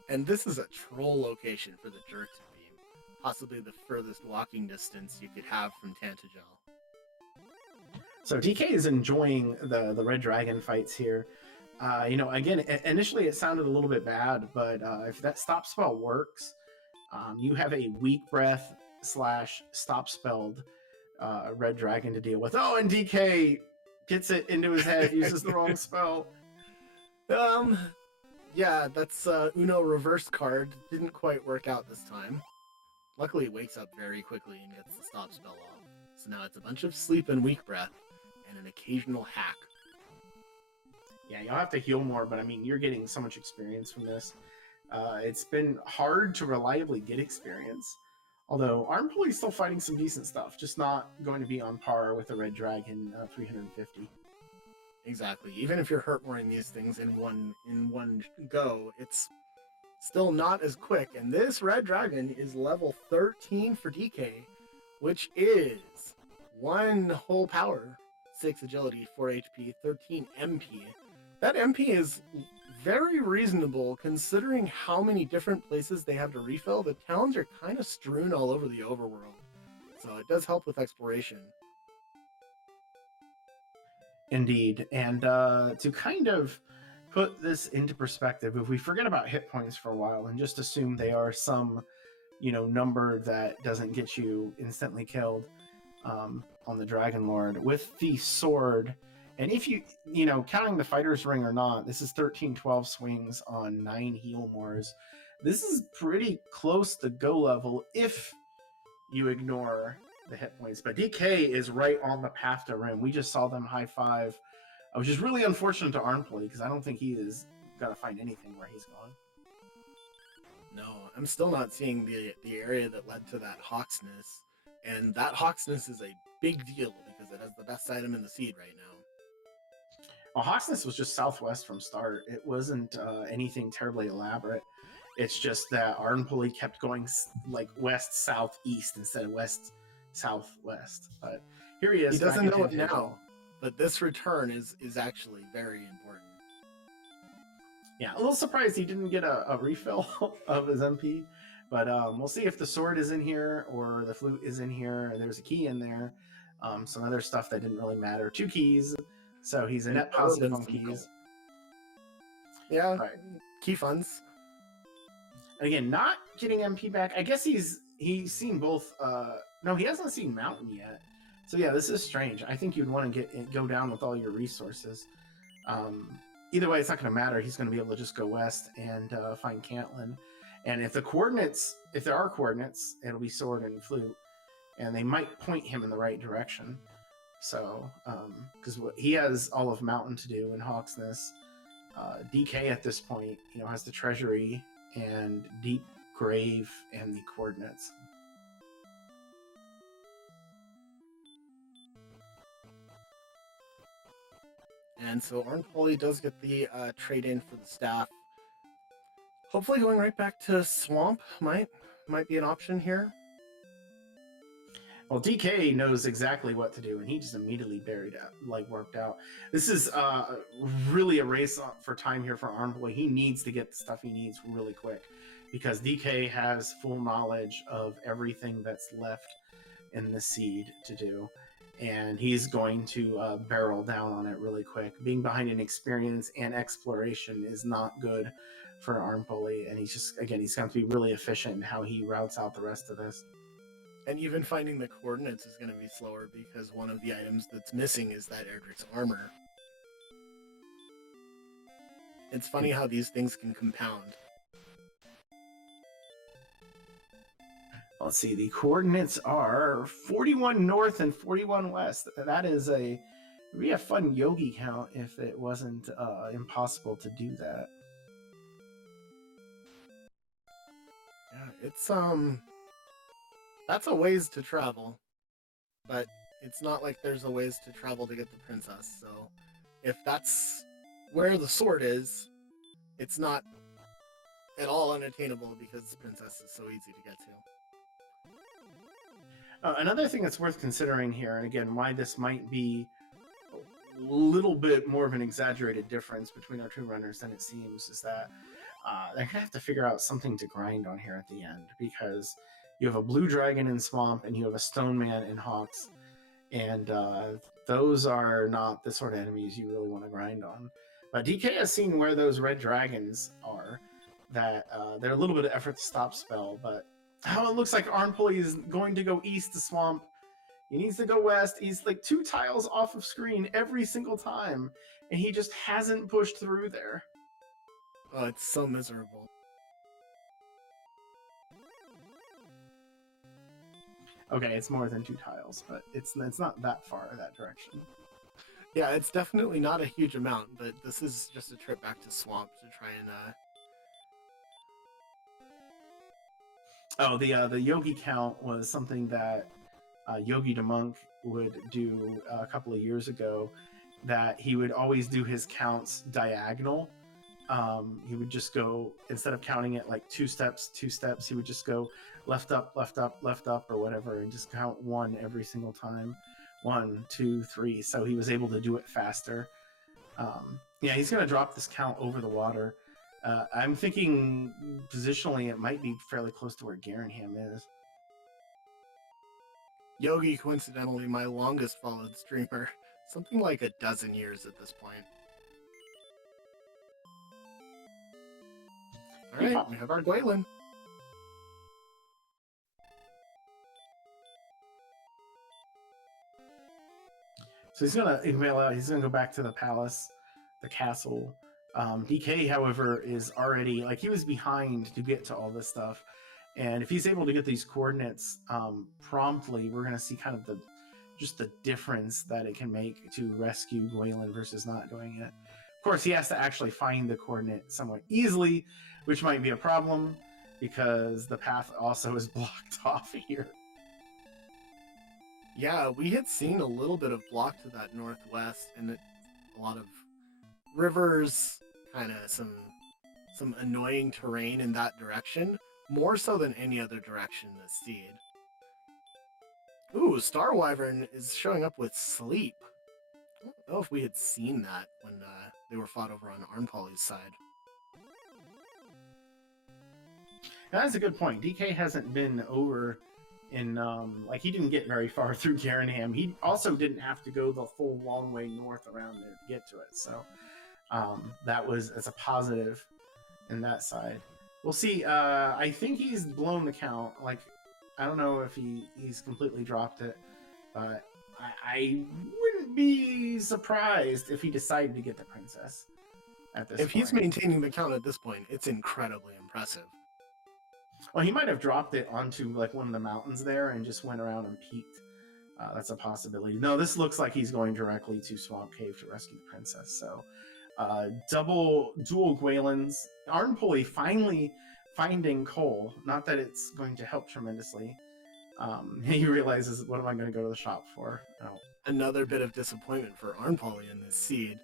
And this is a troll location for the jerk to be. Possibly the furthest walking distance you could have from Tantagel. So DK is enjoying the Red Dragon fights here. Again, initially it sounded a little bit bad, but if that stop spell works, you have a weak breath / stop spelled Red Dragon to deal with. Oh, and DK gets it into his head, uses the wrong spell. Yeah, that's Uno reverse card. Didn't quite work out this time. Luckily, it wakes up very quickly and gets the stop spell off. So now it's a bunch of sleep and weak breath, and an occasional hack. Yeah, you'll have to heal more, but I mean, you're getting so much experience from this. It's been hard to reliably get experience. Although Arm Pulley's still fighting some decent stuff, just not going to be on par with the Red Dragon 350. Exactly. Even if you're hurt wearing these things in one go, it's still not as quick. And this Red Dragon is level 13 for DK, which is 1 whole power, 6 agility, 4 HP, 13 MP. That MP is very reasonable considering how many different places they have to refill. The towns are kind of strewn all over the overworld, so it does help with exploration. Indeed. And to kind of put this into perspective, if we forget about hit points for a while and just assume they are some, number that doesn't get you instantly killed on the Dragon Lord, with the sword, and if you counting the fighter's ring or not, this is 13-12 swings on 9 heal mores. This is pretty close to go level if you ignore the hit points. But DK is right on the path to Rim. We just saw them high five, which is really unfortunate to Arm Pulley because I don't think he is going to find anything where he's gone. No, I'm still not seeing the area that led to that Hawk's Nest. And that Hawk's Nest is a big deal because it has the best item in the seed right now. Well, Hawk's Nest was just southwest from start. It wasn't anything terribly elaborate. It's just that Arm Pulley kept going like west southeast instead of west southwest. But here he is. He doesn't know it now, but this return is actually very important. Yeah, a little surprised he didn't get a refill of his MP. But we'll see if the sword is in here or the flute is in here. And there's a key in there. Some other stuff that didn't really matter. 2 keys. So he's a net positive on keys. Yeah, right. Key funds. And again, not getting MP back. I guess he's seen both. No, he hasn't seen Mountain yet. So yeah, this is strange. I think you'd want to go down with all your resources. Either way, it's not going to matter. He's going to be able to just go west and find Cantlin. And if there are coordinates, it'll be sword and flute, and they might point him in the right direction. So, because he has all of Mountain to do in Hawk's Nest, DK at this point, has the treasury and Deep Grave and the coordinates. And so Arm Pulley does get the trade in for the staff. Hopefully going right back to Swamp might be an option here. Well, DK knows exactly what to do, and he just immediately worked out. This is really a race for time here for Arm Pulley. He needs to get the stuff he needs really quick because DK has full knowledge of everything that's left in the seed to do, and he's going to barrel down on it really quick. Being behind in experience and exploration is not good for Arm Pulley, and he's going to have to be really efficient in how he routes out the rest of this. And even finding the coordinates is going to be slower because one of the items that's missing is that Erdrick's armor. It's funny how these things can compound. Let's see. The coordinates are 41 north and 41 west. That is would be a fun yogi count if it wasn't impossible to do that. Yeah, it's that's a ways to travel, but it's not like there's a ways to travel to get the princess. So if that's where the sword is, it's not at all unattainable because the princess is so easy to get to. Another thing that's worth considering here, and again, why this might be a little bit more of an exaggerated difference between our two runners than it seems, is that they're gonna have to figure out something to grind on here at the end, because you have a blue dragon in swamp and you have a stone man in hawks, and those are not the sort of enemies you really want to grind on. But DK has seen where those red dragons are, that they're a little bit of effort to stop spell, but how it looks like Arnpulley is going to go east to swamp. He needs to go west. He's like 2 tiles off of screen every single time, and he just hasn't pushed through there. Oh, it's so miserable. Okay, it's more than 2 tiles, but it's not that far that direction. Yeah, it's definitely not a huge amount, but this is just a trip back to swamp to try and Oh, the yogi count was something that Yogi the Monk would do a couple of years ago, that he would always do his counts diagonal. He would just go, instead of counting it like 2 steps, he would just go left up, left up, left up, or whatever, and just count 1 every single time. 1, 2, 3. So he was able to do it faster. Yeah, he's going to drop this count over the water. I'm thinking positionally it might be fairly close to where Garanham is. Yogi, coincidentally, my longest followed streamer. Something like a dozen years at this point. Alright, we have our Gwaelin. So he's gonna email out. He's gonna go back to the palace, the castle. DK, however, is already like he was behind to get to all this stuff, and if he's able to get these coordinates promptly, we're gonna see kind of the difference that it can make to rescue Gwaelin versus not doing it. Of course, he has to actually find the coordinate somewhat easily, which might be a problem because the path also is blocked off here. Yeah, we had seen a little bit of block to that northwest, and a lot of rivers, kind of some annoying terrain in that direction, more so than any other direction this seed. Ooh, Star Wyvern is showing up with sleep. I don't know if we had seen that when they were fought over on Arnpoly's side. That's a good point. DK hasn't been over in like he didn't get very far through Garanham. He also didn't have to go the full long way north around there to get to it. So that's a positive in that side. We'll see. I think he's blown the count. Like I don't know if he's completely dropped it, but I wouldn't be surprised if he decided to get the princess at this If point. he's maintaining the count at this point, it's incredibly impressive. Well, he might have dropped it onto like one of the mountains there and just went around and peeked. That's a possibility. No, this looks like he's going directly to Swamp Cave to rescue the princess. So, dual Gwaelins. Arnpulley finally finding Cole. Not that it's going to help tremendously. He realizes, what am I going to go to the shop for? Oh. Another bit of disappointment for Arnpoly in this seed.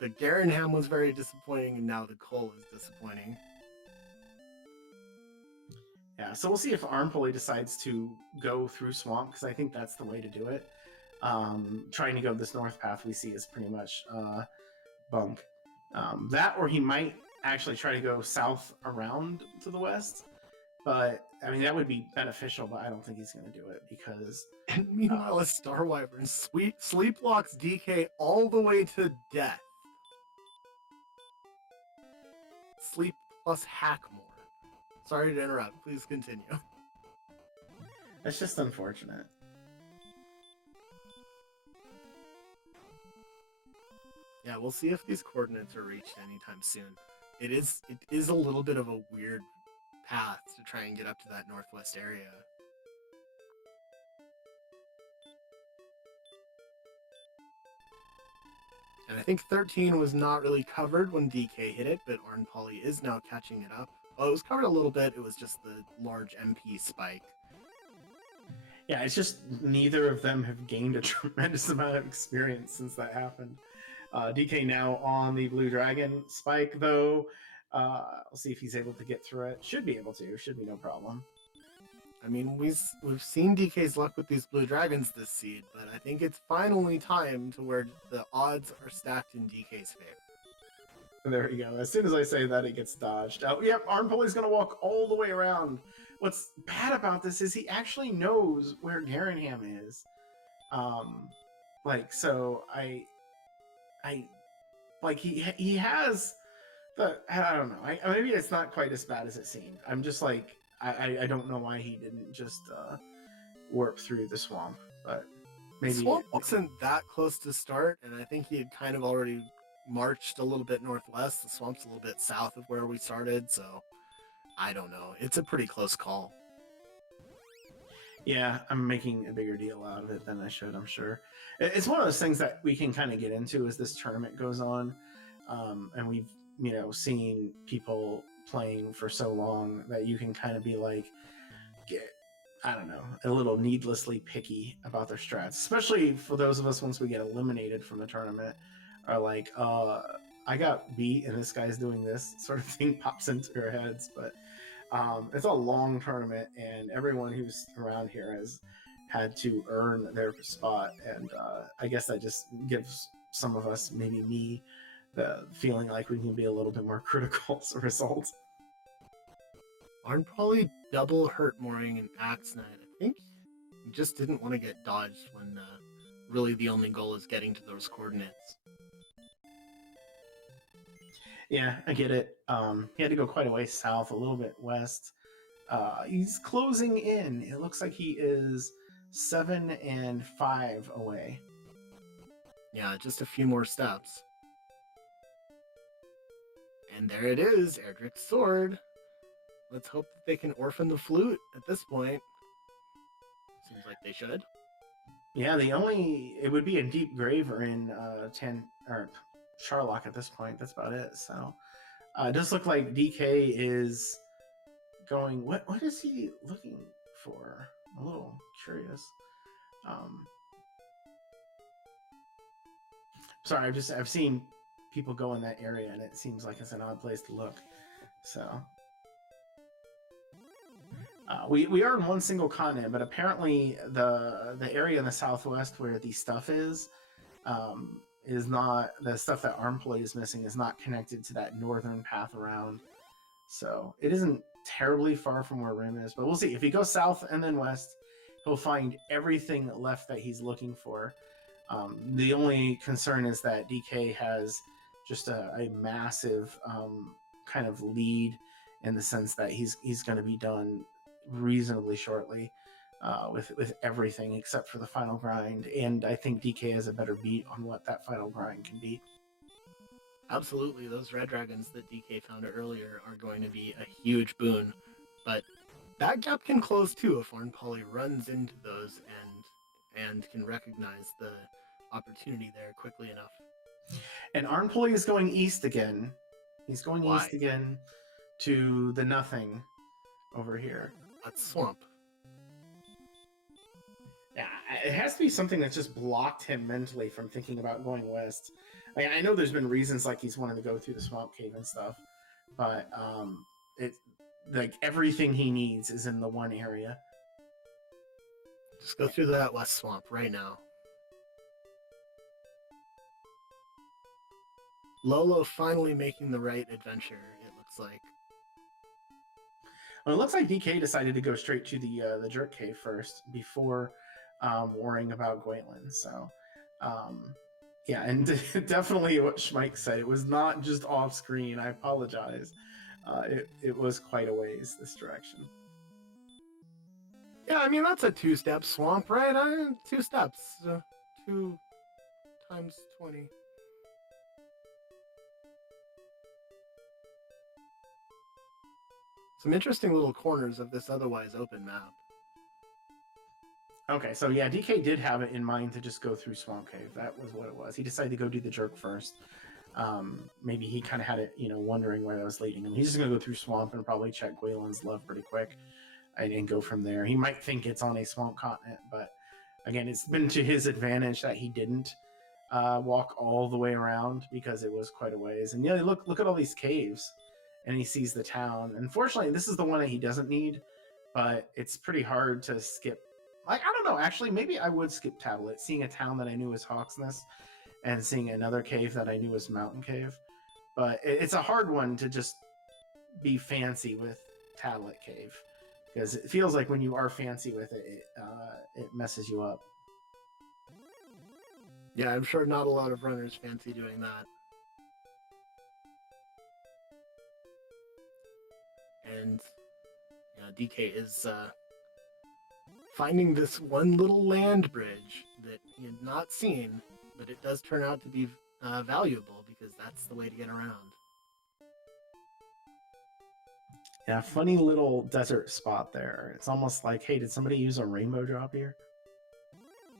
The Garanham was very disappointing, and now the Cole is disappointing. Yeah, so we'll see if Arnpulley decides to go through Swamp, because I think that's the way to do it. Trying to go this north path we see is pretty much bunk. That, or he might actually try to go south around to the west. But, I mean, that would be beneficial, but I don't think he's going to do it, because... And meanwhile, a Star Wyvern sleep locks DK all the way to death. Sleep plus hack more. Sorry to interrupt. Please continue. That's just unfortunate. Yeah, we'll see if these coordinates are reached anytime soon. It is a little bit of a weird path to try and get up to that northwest area. And I think 13 was not really covered when DK hit it, but Arn Poly is now catching it up. Well, it was covered a little bit. It was just the large MP spike. Yeah, it's just neither of them have gained a tremendous amount of experience since that happened. DK now on the Blue Dragon spike, though. We'll see if he's able to get through it. Should be able to. Should be no problem. I mean, we've seen DK's luck with these Blue Dragons this seed, but I think it's finally time to where the odds are stacked in DK's favor. There we go. As soon as I say that, it gets dodged. Oh, yep, Arn Poly's going to walk all the way around. What's bad about this is he actually knows where Garanham is. So he has the, I don't know. Maybe it's not quite as bad as it seemed. I'm just like, I don't know why he didn't just warp through the swamp, but maybe the swamp wasn't that close to start, and I think he had kind of already marched a little bit northwest. The swamp's a little bit south of where we started, so I don't know. It's a pretty close call. Yeah, I'm making a bigger deal out of it than I should, I'm sure. It's one of those things that we can kind of get into as this tournament goes on, and we've seen people playing for so long that you can kind of be like, I don't know, a little needlessly picky about their strats, especially for those of us once we get eliminated from the tournament, are like, I got beat and this guy's doing this sort of thing pops into our heads. But it's a long tournament, and everyone who's around here has had to earn their spot, and I guess that just gives some of us, maybe me, the feeling like we can be a little bit more critical as a result. Arn probably double hurt Mooring and Axe Knight. I think he just didn't want to get dodged when really the only goal is getting to those coordinates. Yeah, I get it. He had to go quite a way south, a little bit west. He's closing in. It looks like he is 7 and 5 away. Yeah, just a few more steps. And there it is, Erdrick's sword. Let's hope that they can orphan the flute at this point. Seems like they should. Yeah, it would be a deep grave or in Charlock at this point. That's about it. So it does look like DK is going. What is he looking for? I'm a little curious. Sorry, I've seen people go in that area, and it seems like it's an odd place to look. So we are in one single continent, but apparently the area in the southwest where the stuff is not the stuff that Armploy is missing is not connected to that northern path around. So it isn't terribly far from where Rim is, but we'll see. If he goes south and then west, he'll find everything left that he's looking for. The only concern is that DK has just a massive kind of lead in the sense that he's going to be done reasonably shortly with everything except for the final grind, and I think DK has a better beat on what that final grind can be. Absolutely, those red dragons that DK found earlier are going to be a huge boon, but that gap can close too if Arn Poly runs into those and can recognize the opportunity there quickly enough. And Arn Poly is going east again. He's going Why? East again to the nothing over here. That's swamp. Yeah, it has to be something that just blocked him mentally from thinking about going west. Like, I know there's been reasons like he's wanted to go through the swamp cave and stuff, but it's like everything he needs is in the one area. Just go through that west swamp right now. Lolo finally making the right adventure, it looks like. Well, it looks like DK decided to go straight to the jerk cave first before worrying about Gwaelin. So, yeah, and definitely what Schmike said. It was not just off screen. I apologize. It was quite a ways this direction. Yeah, I mean, that's a 2-step swamp, right? 2 steps. 2 times 20. Some interesting little corners of this otherwise open map. Okay, so yeah, DK did have it in mind to just go through Swamp Cave. That was what it was. He decided to go do the jerk first. Maybe he kind of had it, wondering where that was leading him. He's just going to go through Swamp and probably check Gwaelin's love pretty quick and go from there. He might think it's on a swamp continent, but again, it's been to his advantage that he didn't walk all the way around because it was quite a ways. And yeah, look at all these caves, and he sees the town. Unfortunately, this is the one that he doesn't need, but it's pretty hard to skip. Like, I don't know, actually, maybe I would skip Tablet, seeing a town that I knew was Hawksness and seeing another cave that I knew was Mountain Cave. But it's a hard one to just be fancy with Tablet Cave, because it feels like when you are fancy with it, it messes you up. Yeah, I'm sure not a lot of runners fancy doing that. And yeah, DK is finding this one little land bridge that he had not seen, but it does turn out to be valuable because that's the way to get around. Yeah, funny little desert spot there. It's almost like, hey, did somebody use a rainbow drop here?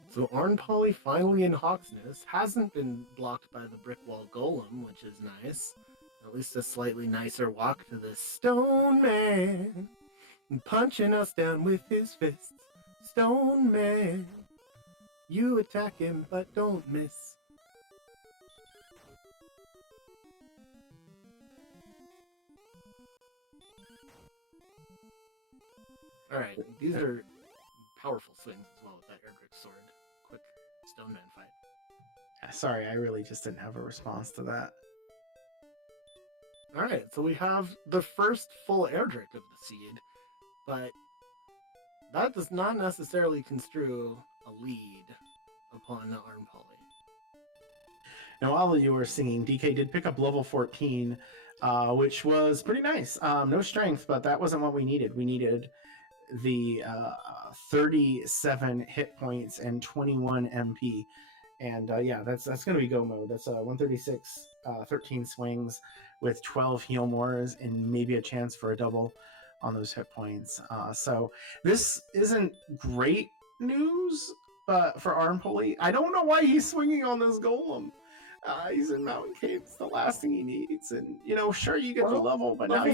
So Arnpolly finally in Hawksness hasn't been blocked by the brick wall golem, which is nice. At least a slightly nicer walk to the Stone Man, punching us down with his fists. Stone Man, you attack him but don't miss. Alright, these are powerful swings as well with that Erdrick sword. Quick Stone Man fight. Yeah, sorry, I really just didn't have a response to that. Alright, so we have the first full Erdrick of the seed, but that does not necessarily construe a lead upon Arnpolly. Now, while you were singing, DK did pick up level 14, which was pretty nice. No strength, but that wasn't what we needed. We needed the 37 hit points and 21 MP. And yeah, that's going to be go mode. That's 136, 13 swings with 12 heal mores and maybe a chance for a double on those hit points. So this isn't great news, but for Arnpolly, I don't know why he's swinging on this golem. He's in Mountain Cave. It's the last thing he needs, and sure, you get the level, but now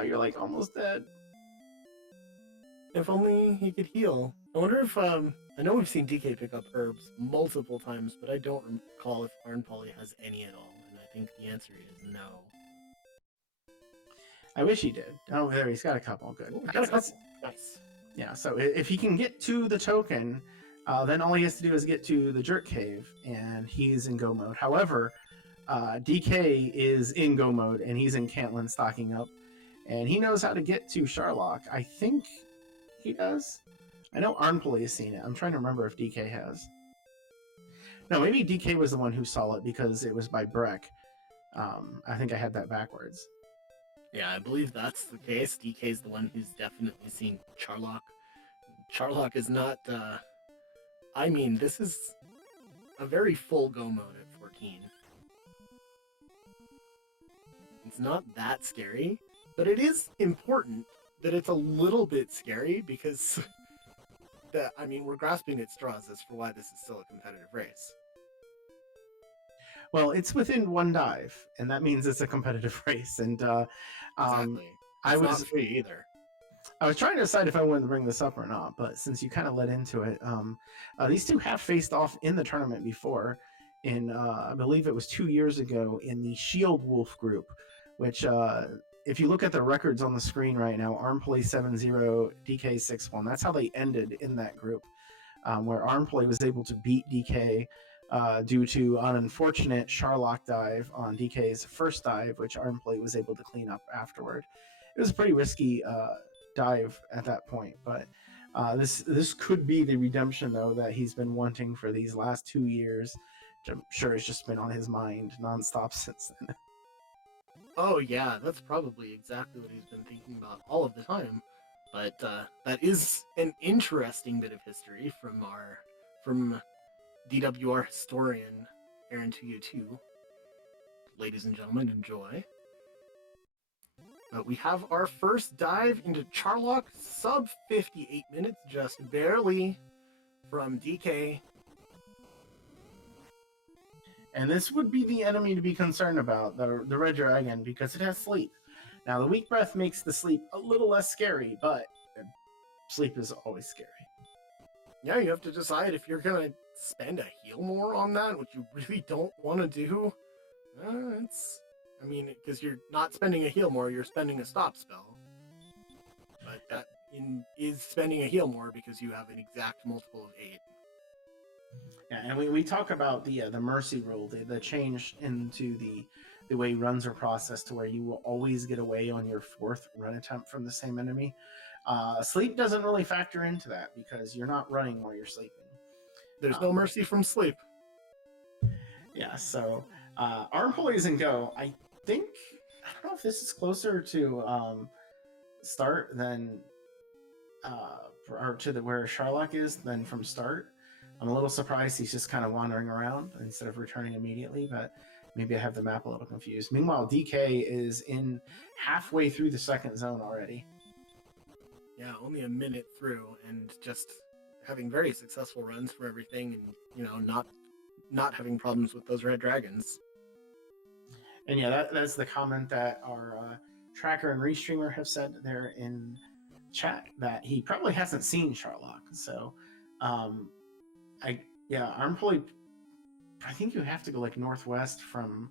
you're like almost dead. If only he could heal. I wonder if I know we've seen DK pick up herbs multiple times, but I don't recall if Arnpolly has any at all, and I think the answer is no. I wish he did. Oh, there, he's got a couple. Good. Ooh, got a couple. Nice. Yeah, so if he can get to the token, then all he has to do is get to the Jerk Cave, and he's in go mode. However, DK is in go mode, and he's in Cantlin stocking up, and he knows how to get to Sharlock. I think he does. I know Arnpolly has seen it. I'm trying to remember if DK has. No, maybe DK was the one who saw it because it was by Breck. I think I had that backwards. Yeah, I believe that's the case. DK's the one who's definitely seen Charlock. Charlock is not, I mean, this is a very full go mode at 14. It's not that scary, but it is important that it's a little bit scary because, we're grasping at straws as for why this is still a competitive race. Well, it's within one dive, and that means it's a competitive race. And Exactly. It's not free either. I was trying to decide if I wanted to bring this up or not, but since you kind of led into it, these two have faced off in the tournament before. I believe it was 2 years ago in the Shield Wolf group, which if you look at the records on the screen right now, Arnpolly 7-0, DK 6-1. That's how they ended in that group, where Arnpolly was able to beat DK due to an unfortunate Sharlock dive on DK's first dive, which Arnpolly was able to clean up afterward. It was a pretty risky dive at that point, but this could be the redemption, though, that he's been wanting for these last 2 years, which I'm sure has just been on his mind nonstop since then. Oh yeah, that's probably exactly what he's been thinking about all of the time. But that is an interesting bit of history from DWR historian Aaron 2U2. Ladies and gentlemen, enjoy. But we have our first dive into Charlock, sub 58 minutes, just barely, from DK. And this would be the enemy to be concerned about, the Red Dragon, because it has sleep. Now, the weak breath makes the sleep a little less scary, but sleep is always scary. Yeah, you have to decide if you're going to spend a heal more on that, which you really don't want to do. Because you're not spending a heal more, you're spending a stop spell. But that is spending a heal more because you have an exact multiple of 8. Yeah, and we talk about the mercy rule, the change into the way runs are processed to where you will always get away on your 4th run attempt from the same enemy. Sleep doesn't really factor into that because you're not running while you're sleeping. There's no mercy from sleep. Yeah, so Arm Pulleys and Go, I don't know if this is closer to start than or to where Charlock is than from start. I'm a little surprised he's just kind of wandering around instead of returning immediately, but maybe I have the map a little confused. Meanwhile, DK is in halfway through the 2nd zone already. Yeah, only a minute through, and just having very successful runs for everything, and not having problems with those red dragons. And yeah, that's the comment that our tracker and restreamer have said there in chat, that he probably hasn't seen Charlock. So Arm Pulley, I think you have to go like northwest from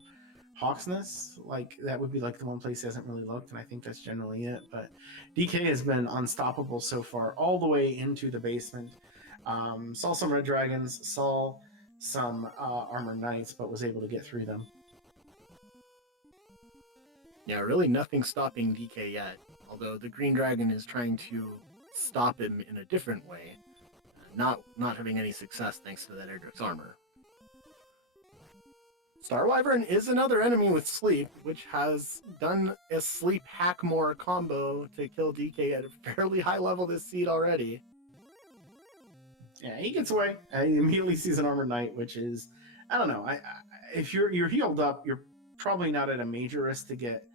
Hawksness. Like that would be like the one place he hasn't really looked, and I think that's generally it. But DK has been unstoppable so far, all the way into the basement. Saw some red dragons, saw some armored knights, but was able to get through them. Yeah, really nothing stopping DK yet, although the green dragon is trying to stop him in a different way, not having any success thanks to that Erdrick's armor. Star Wyvern is another enemy with sleep, which has done a sleep hackmore combo to kill DK at a fairly high level this seed already. Yeah, he gets away. He immediately sees an armored knight, which is, I don't know. If you're healed up, you're probably not at a major risk to get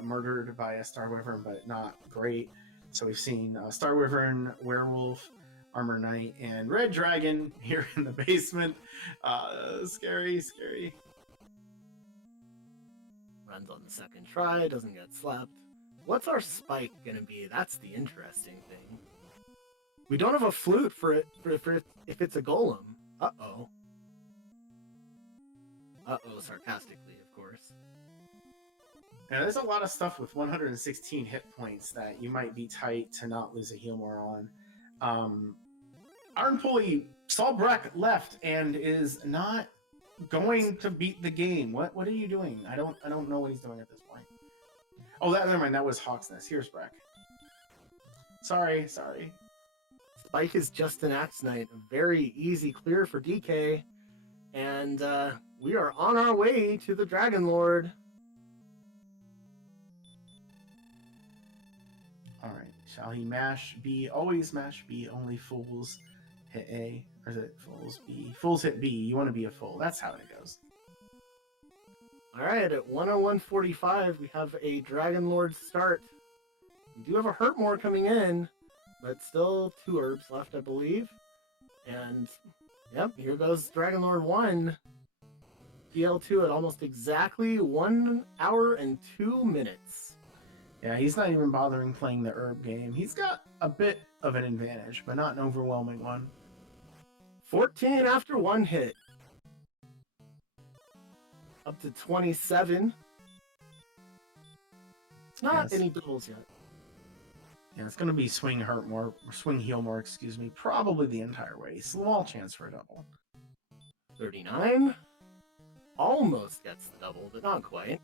murdered by a Star Wyvern, but not great. So we've seen Star Wyvern, Werewolf, Armor Knight, and Red Dragon here in the basement. Scary. Runs on the 2nd try, doesn't get slapped. What's our spike gonna be? That's the interesting thing. We don't have a flute for it if it's a golem. Uh-oh. Uh-oh, sarcastically, of course. Now, there's a lot of stuff with 116 hit points that you might be tight to not lose a heal more on. Arm Pulley saw Breck left and is not going to beat the game. What are you doing? I don't know what he's doing at this point. Oh, never mind. That was Hawksness. Here's Breck. Sorry. Spike is just an Axe Knight. A very easy clear for DK. And we are on our way to the Dragon Lord. Alright. Shall he mash B? Always mash B. Only fools hit A. Or is it fools B? Fools hit B. You want to be a fool. That's how it goes. Alright, at 101.45, we have a Dragon Lord start. We do have a Hurtmore coming in, but still 2 herbs left, I believe. And, yep, here goes Dragon Lord 1. PL2 at almost exactly 1 hour and 2 minutes. Yeah, he's not even bothering playing the herb game. He's got a bit of an advantage, but not an overwhelming one. 14 after 1 hit. Up to 27. Not any doubles yet. Yeah, it's going to be swing heal more, probably the entire way. Small chance for a double. 39. Almost gets the double, but not quite.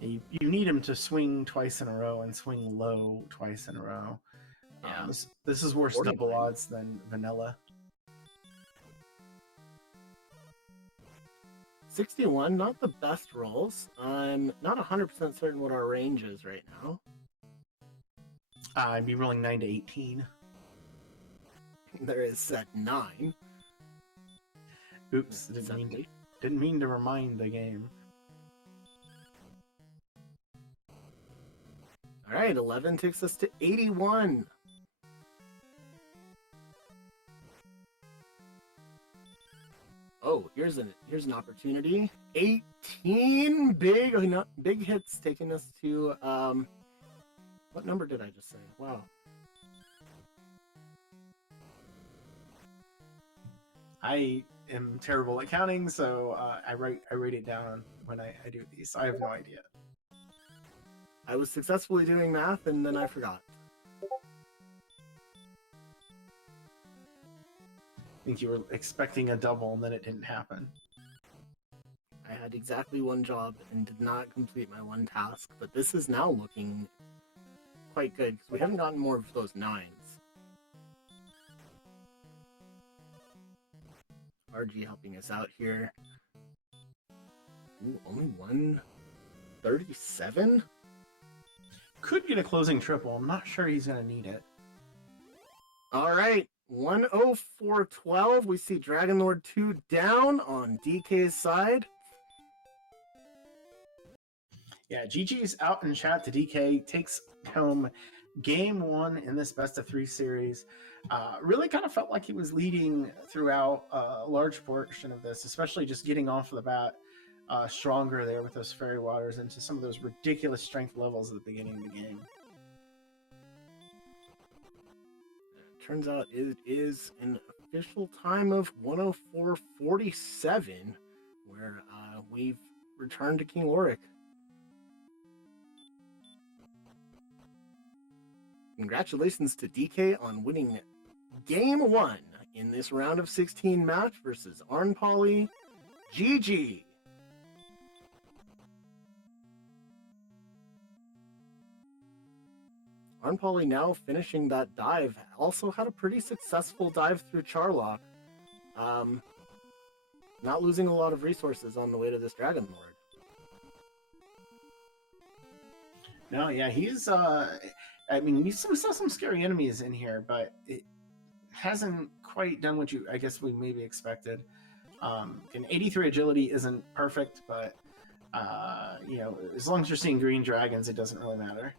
You need him to swing twice in a row and swing low twice in a row. Yeah. This is worse 49. double odds than vanilla. 61, not the best rolls. I'm not 100% certain what our range is right now. I'd be rolling 9 to 18. There is set 9. Oops, didn't mean to remind the game. All right, 11 takes us to 81. Oh, here's an opportunity. 18 big hits, taking us to what number did I just say? Wow. I am terrible at counting, so I write it down when I do these. I have no idea. I was successfully doing math and then I forgot. I think you were expecting a double and then it didn't happen. I had exactly one job and did not complete my one task, but this is now looking quite good because we haven't gotten more of those 9s. RG helping us out here. Ooh, only 137? Could get a closing triple. I'm not sure he's going to need it. All right, 104.12. We see Dragon Lord 2 down on DK's side. Yeah, GG's out in chat to DK. Takes home game 1 in this best of 3 series. Really kind of felt like he was leading throughout a large portion of this, especially just getting off the bat stronger there with those fairy waters into some of those ridiculous strength levels at the beginning of the game. Turns out it is an official time of 104.47, where we've returned to King Lorik. Congratulations to DK on winning Game 1 in this round of 16 match versus Arn Poly. GG! Arn Poly now finishing that dive. Also had a pretty successful dive through Charlock. Not losing a lot of resources on the way to this Dragon Lord. No, yeah, he's I mean, we saw some scary enemies in here, but it hasn't quite done what I guess we maybe expected. An 83 agility isn't perfect, but you know, as long as you're seeing green dragons, it doesn't really matter.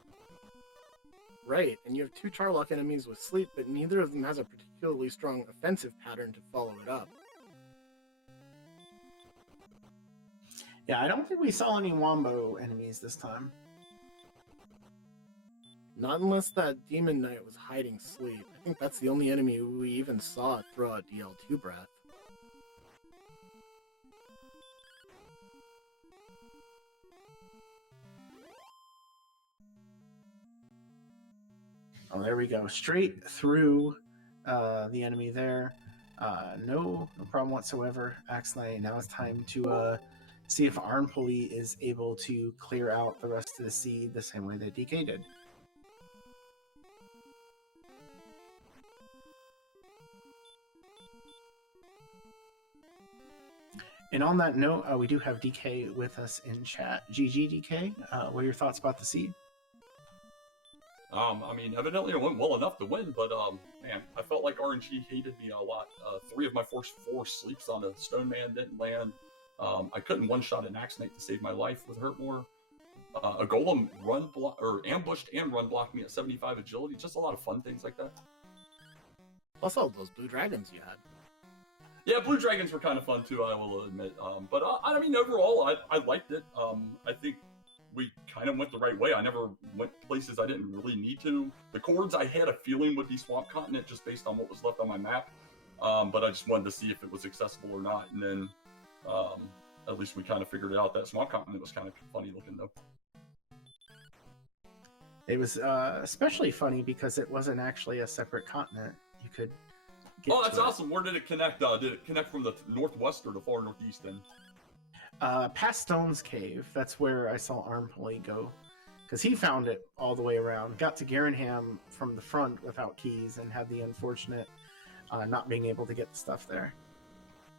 Right, and you have 2 Charlock enemies with sleep, but neither of them has a particularly strong offensive pattern to follow it up. Yeah, I don't think we saw any Wombo enemies this time. Not unless that Demon Knight was hiding sleep. I think that's the only enemy we even saw throw out DL2 breath. Oh, there we go. Straight through the enemy there. No problem whatsoever. Axley, now it's time to see if Arn Poly is able to clear out the rest of the seed the same way that DK did. And on that note, we do have DK with us in chat. GG, DK. What are your thoughts about the seed? I mean, evidently it went well enough to win, but man, I felt like RNG hated me a lot. 3 of my first 4 sleeps on a Stone Man didn't land. I couldn't one-shot an Axe Knight to save my life with Hurtmore. A Golem ambushed and run blocked me at 75 agility. Just a lot of fun things like that. Plus all those blue dragons you had. Yeah, blue dragons were kind of fun too, I will admit. But I mean, overall, I liked it. I think we kind of went the right way. I never went places I didn't really need to. The chords I had a feeling would be Swamp Continent just based on what was left on my map. But I just wanted to see if it was accessible or not. And then at least we kind of figured out that Swamp Continent was kind of funny looking though. It was especially funny because it wasn't actually a separate continent. You could get that's awesome. Where did it connect? Did it connect from the northwest or the far northeast then? Past Stone's Cave. That's where I saw Arn Poly go. Because he found it all the way around. Got to Garenham from the front without keys and had the unfortunate not being able to get the stuff there.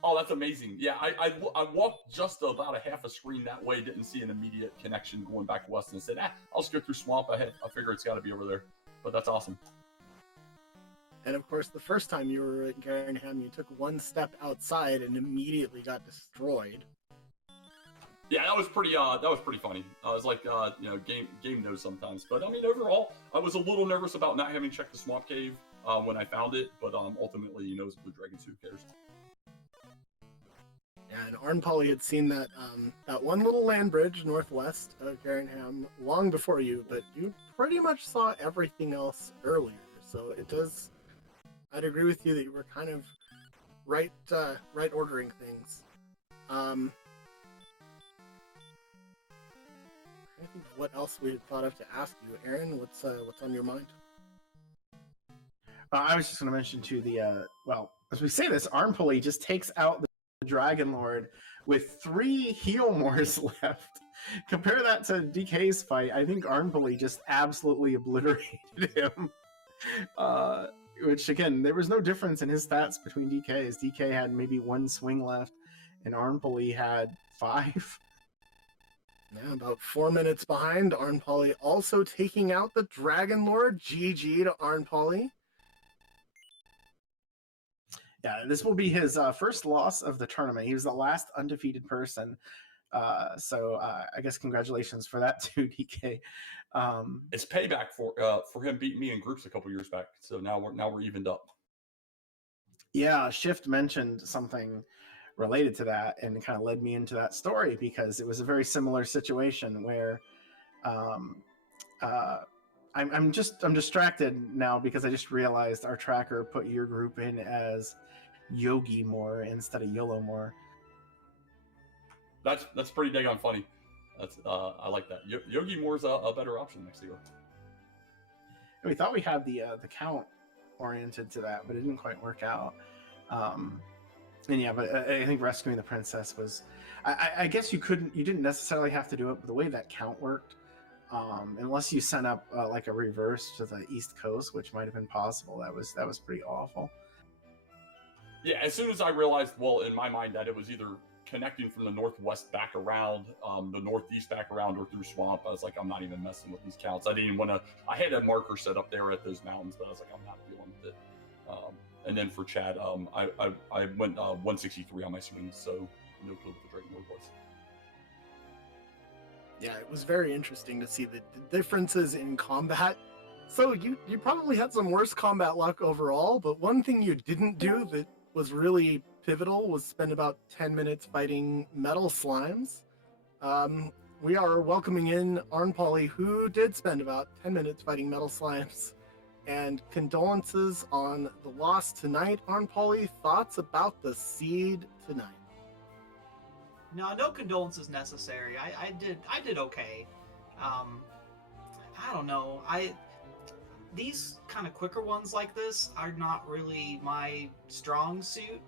Oh, that's amazing. Yeah, I walked just about a half a screen that way, didn't see an immediate connection going back west and said, I'll just go through Swamp. I figure it's got to be over there. But that's awesome. And of course, the first time you were at Garenham, you took one step outside and immediately got destroyed. Yeah, that was pretty funny. I was like, game knows sometimes. But I mean, overall, I was a little nervous about not having checked the swamp cave when I found it. But ultimately, it's Blue Dragon, so who cares? Yeah, and Arn Polly had seen that that one little land bridge northwest of Garinham long before you, but you pretty much saw everything else earlier. So it does. I'd agree with you that you were kind of right ordering things. I think what else we had thought of to ask you, Aaron. What's on your mind? I was just going to mention to the as we say this, Arnpulley just takes out the Dragon Lord with 3 Healmores left. Compare that to DK's fight. I think Arnpulley just absolutely obliterated him. Which again, there was no difference in his stats between DK's. DK had maybe 1 swing left, and Arnpulley had 5. Yeah, about 4 minutes behind. Arn Polly also taking out the Dragon Lord. GG to Arn Polly. Yeah, this will be his first loss of the tournament. He was the last undefeated person. So I guess congratulations for that too, DK. It's payback for him beating me in groups a couple years back. So now we're evened up. Yeah, Shift mentioned something related to that and kind of led me into that story because it was a very similar situation where I'm distracted now because I just realized our tracker put your group in as Yogi More instead of YOLO More. That's pretty dang on funny. That's I like that. Yogi Moore's a better option next year. And we thought we had the count oriented to that, but it didn't quite work out. And yeah, but I think rescuing the princess was. I guess you didn't necessarily have to do it, but the way that count worked, unless you sent up like a reverse to the East Coast, which might have been possible, that was pretty awful. Yeah, as soon as I realized, well, in my mind, that it was either connecting from the northwest back around, the northeast back around, or through swamp, I was like, I'm not even messing with these counts. I didn't even want to. I had a marker set up there at those mountains, but I was like, I'm not dealing with it. And then for Chad, I went 163 on my swings, so no clue what the Dragon Lord was. Yeah, it was very interesting to see the differences in combat. So you probably had some worse combat luck overall, but one thing you didn't do that was really pivotal was spend about 10 minutes fighting metal slimes. We are welcoming in Arn Polly, who did spend about 10 minutes fighting metal slimes. And condolences on the loss tonight, Arn Polly. Thoughts about the seed tonight? No condolences necessary. I did okay. I don't know. These kind of quicker ones like this are not really my strong suit.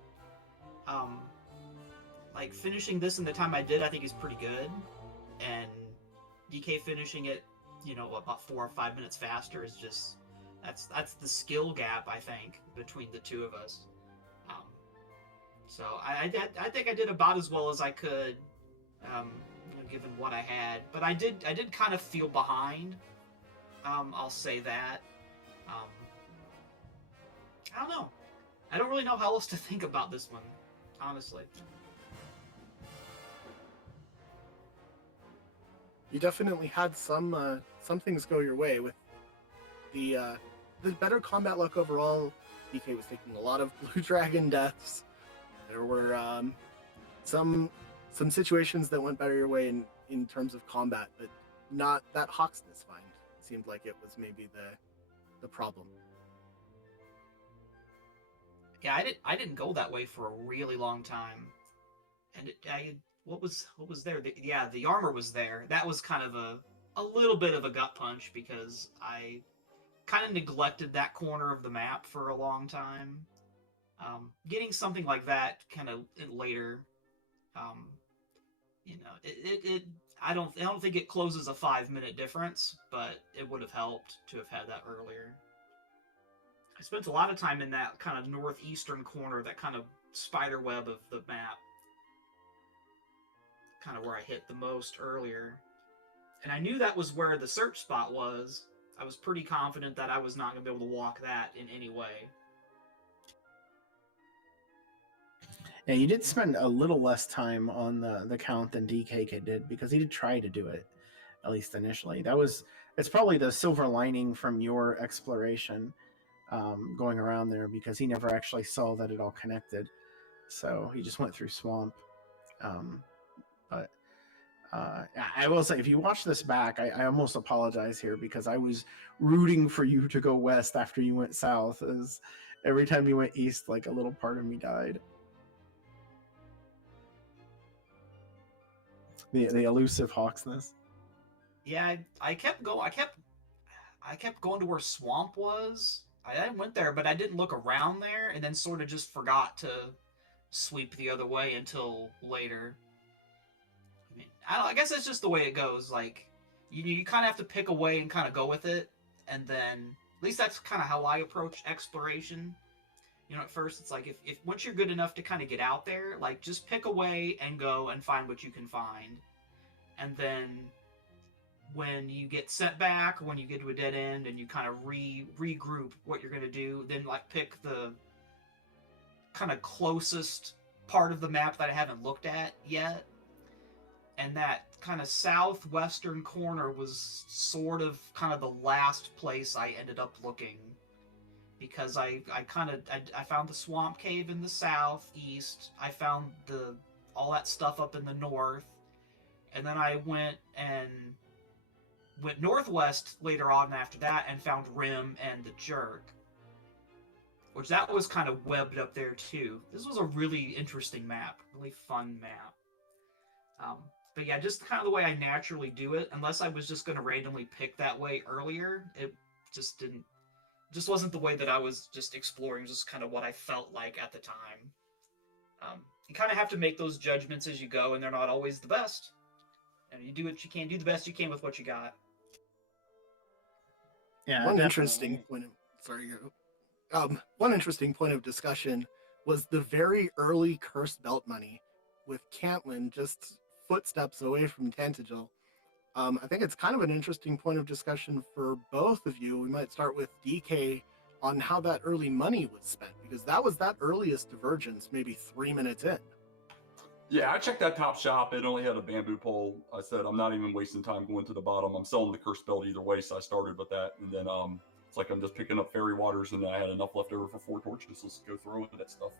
Like finishing this in the time I did, I think is pretty good. And DK finishing it, about 4 or 5 minutes faster is just that's the skill gap, I think, between the two of us. So I think I did about as well as I could, given what I had. But I did kind of feel behind. I'll say that. I don't know. I don't really know how else to think about this one, honestly. You definitely had some things go your way with the better combat luck overall. DK was taking a lot of Blue Dragon deaths. There were some situations that went better your way in terms of combat, but not that Hawksness find. Seemed like it was maybe the problem. Yeah, I didn't go that way for a really long time, and what was there? The armor was there. That was kind of a little bit of a gut punch because I kind of neglected that corner of the map for a long time. Getting something like that kind of later, I don't think it closes a 5-minute difference, but it would have helped to have had that earlier. I spent a lot of time in that kind of northeastern corner, that kind of spider web of the map, kind of where I hit the most earlier. And I knew that was where the search spot was. I was pretty confident that I was not going to be able to walk that in any way. Yeah, you did spend a little less time on the count than DK did because he did try to do it, at least initially. It's probably the silver lining from your exploration, going around there, because he never actually saw that it all connected. So he just went through swamp. Um, but I will say, if you watch this back, I almost apologize here because I was rooting for you to go west after you went south. As every time you went east, like a little part of me died. The elusive Hawksness. Yeah, I kept going. I kept going to where swamp was. I went there, but I didn't look around there, and then sort of just forgot to sweep the other way until later. I mean, I guess it's just the way it goes. Like, you kind of have to pick a way and kind of go with it, and then at least that's kind of how I approach exploration. At first it's like if once you're good enough to kind of get out there, like just pick a way and go and find what you can find, and then when you get set back, when you get to a dead end, and you kind of regroup what you're going to do, then like pick the kind of closest part of the map that I haven't looked at yet. And that kind of southwestern corner was sort of kind of the last place I ended up looking, because I found the swamp cave in the southeast. I found all that stuff up in the north, and then I went northwest later on after that and found Rim and the Jerk, which that was kind of webbed up there too. This was a really interesting map, really fun map. But yeah, just kind of the way I naturally do it, unless I was just going to randomly pick that way earlier, it just wasn't the way that I was just exploring, just kind of what I felt like at the time. You kind of have to make those judgments as you go, and they're not always the best. And you do what you can, do the best you can with what you got. Yeah, One definitely. interesting point one interesting point of discussion was the very early cursed belt money, with Cantlin just footsteps away from Tantagel. I think it's kind of an interesting point of discussion for both of you. We might start with DK on how that early money was spent, because that was that earliest divergence, maybe 3 minutes in. Yeah, I checked that top shop. It only had a bamboo pole. I said, I'm not even wasting time going to the bottom. I'm selling the cursed belt either way, so I started with that. And then it's like I'm just picking up fairy waters, and then I had enough left over for 4 torches. Let's go throw with that stuff.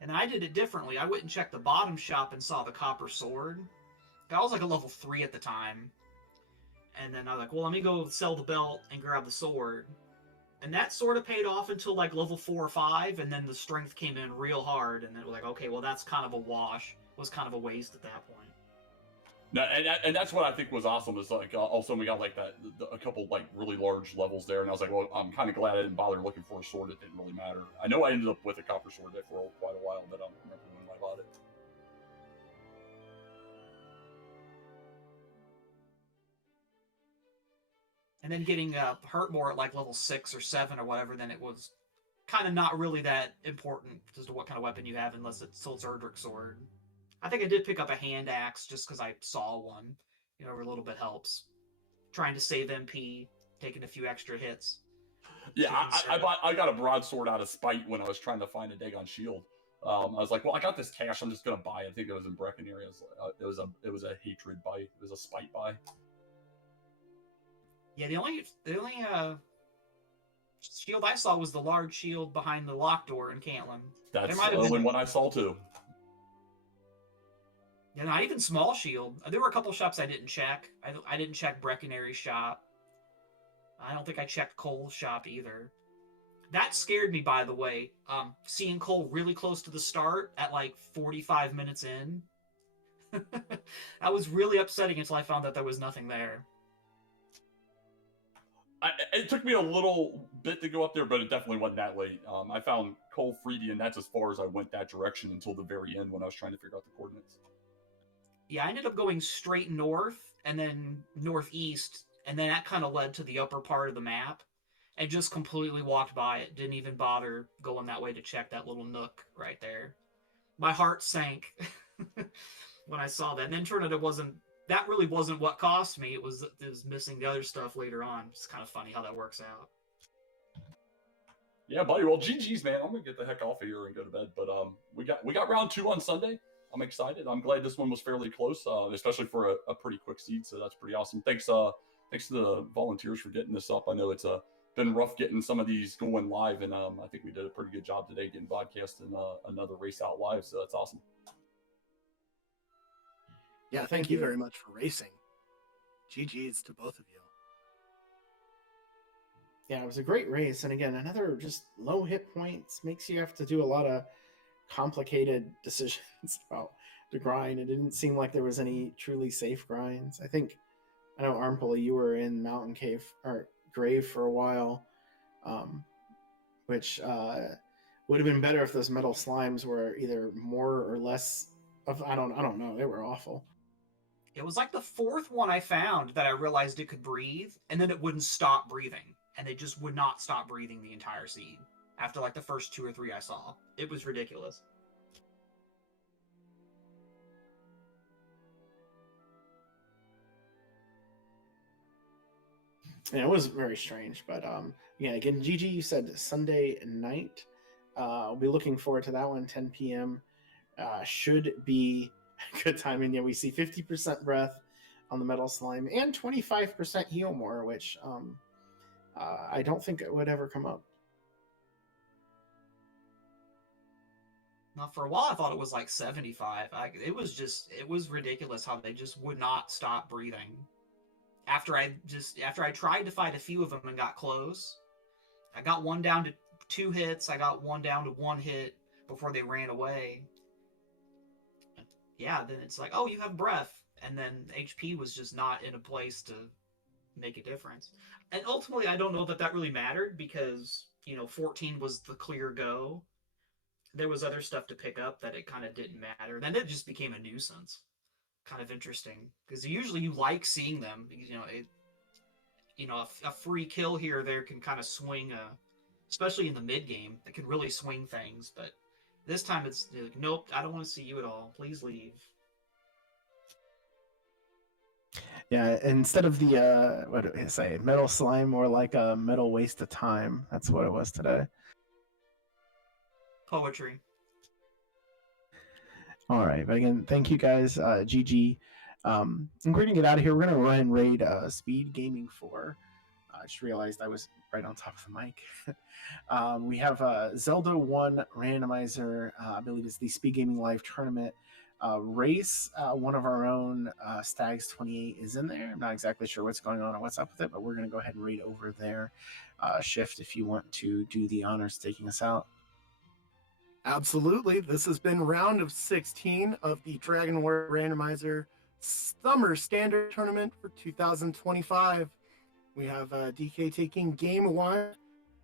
And I did it differently. I went and checked the bottom shop and saw the copper sword. I was like a level 3 at the time. And then I was like, well, let me go sell the belt and grab the sword. And that sort of paid off until like level 4 or 5, and then the strength came in real hard, and then it was like, okay, well, that's kind of a wash. It was kind of a waste at that point. No, and that's what I think was awesome, is like also we got like a couple like really large levels there, and I was like, well, I'm kind of glad I didn't bother looking for a sword. It didn't really matter. I know I ended up with a copper sword there for quite a while, but I don't remember when I bought it. And then getting hurt more at like level 6 or 7 or whatever, then it was kind of not really that important as to what kind of weapon you have, unless it's Erdrick's sword. I think I did pick up a hand axe just because I saw one. Every little bit helps. Trying to save MP, taking a few extra hits. Yeah, I got a broadsword out of spite when I was trying to find a Dagon shield. I was like, well, I got this cash. I'm just gonna buy it. I think it was in Brecken areas. It was a hatred buy. It was a spite buy. Yeah, the only shield I saw was the large shield behind the locked door in Cantlin. That's the only one I saw too. Yeah, not even small shield. There were a couple shops I didn't check. I didn't check Breckenary's shop. I don't think I checked Cole's shop either. That scared me, by the way. Seeing Cole really close to the start at like 45 minutes in. That was really upsetting until I found that there was nothing there. It took me a little bit to go up there, but it definitely wasn't that late. I found Cole Freedy, and that's as far as I went that direction until the very end when I was trying to figure out the coordinates. Yeah, I ended up going straight north and then northeast, and then that kind of led to the upper part of the map, and just completely walked by it. Didn't even bother going that way to check that little nook right there. My heart sank when I saw that. And then turned out that really wasn't what cost me. It was missing the other stuff later on. It's kind of funny how that works out. Yeah, buddy. Well, GG's, man. I'm gonna get the heck off of here and go to bed. But we got round 2 on Sunday. I'm excited. I'm glad this one was fairly close, especially for a pretty quick seed. So that's pretty awesome. Thanks to the volunteers for getting this up. I know it's been rough getting some of these going live, and I think we did a pretty good job today getting broadcast and another race out live. So that's awesome. Yeah, thank you very much for racing. GG's to both of you. Yeah, it was a great race, and again, another just low hit points makes you have to do a lot of complicated decisions about the grind. It didn't seem like there was any truly safe grinds. I know Armpulley, you were in Mountain Cave or Grave for a while, which would have been better if those metal slimes were either more or less of I don't know. They were awful. It was like the 4th one I found that I realized it could breathe, and then it wouldn't stop breathing. And they just would not stop breathing the entire seed after like the first 2 or 3 I saw. It was ridiculous. Yeah, it was very strange, but yeah, again, Gigi, you said Sunday night. I'll be looking forward to that one, 10 p.m. Should be a good time. And yeah, we see 50% breath on the metal slime and 25% heal more, which I don't think it would ever come up. Now, for a while, I thought it was like 75. It was ridiculous how they just would not stop breathing. After I tried to fight a few of them and got close, I got one down to 2 hits. I got one down to 1 hit before they ran away. Yeah, then it's like, oh, you have breath, and then HP was just not in a place to make a difference. And ultimately, I don't know that really mattered because 14 was the clear go. There was other stuff to pick up that it kind of didn't matter. Then it just became a nuisance. Kind of interesting because usually you like seeing them. A free kill here or there can kind of swing, especially in the mid game. It can really swing things. But this time it's like, nope, I don't want to see you at all. Please leave. Yeah, instead of the what did I say, metal slime, more like a metal waste of time. That's what it was today. Poetry. All right, but again, thank you guys, GG. And we're going to get out of here. We're going to run and raid Speed Gaming 4. I just realized I was right on top of the mic. We have Zelda 1 randomizer. I believe it's the Speed Gaming Live tournament race. One of our own, Stags 28, is in there. I'm not exactly sure what's going on or what's up with it, but we're going to go ahead and raid over there. Shift, if you want to do the honors taking us out. Absolutely. This has been round of 16 of the Dragon Warrior Randomizer Summer Standard Tournament for 2025. We have DK taking game 1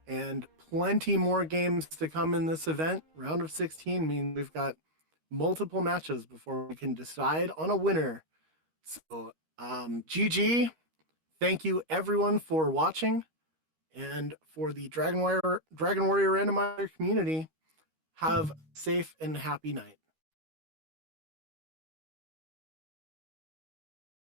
and plenty more games to come in this event. Round of 16 means we've got multiple matches before we can decide on a winner. So, GG. Thank you everyone for watching, and for the Dragon Warrior Randomizer community, have a safe and happy night.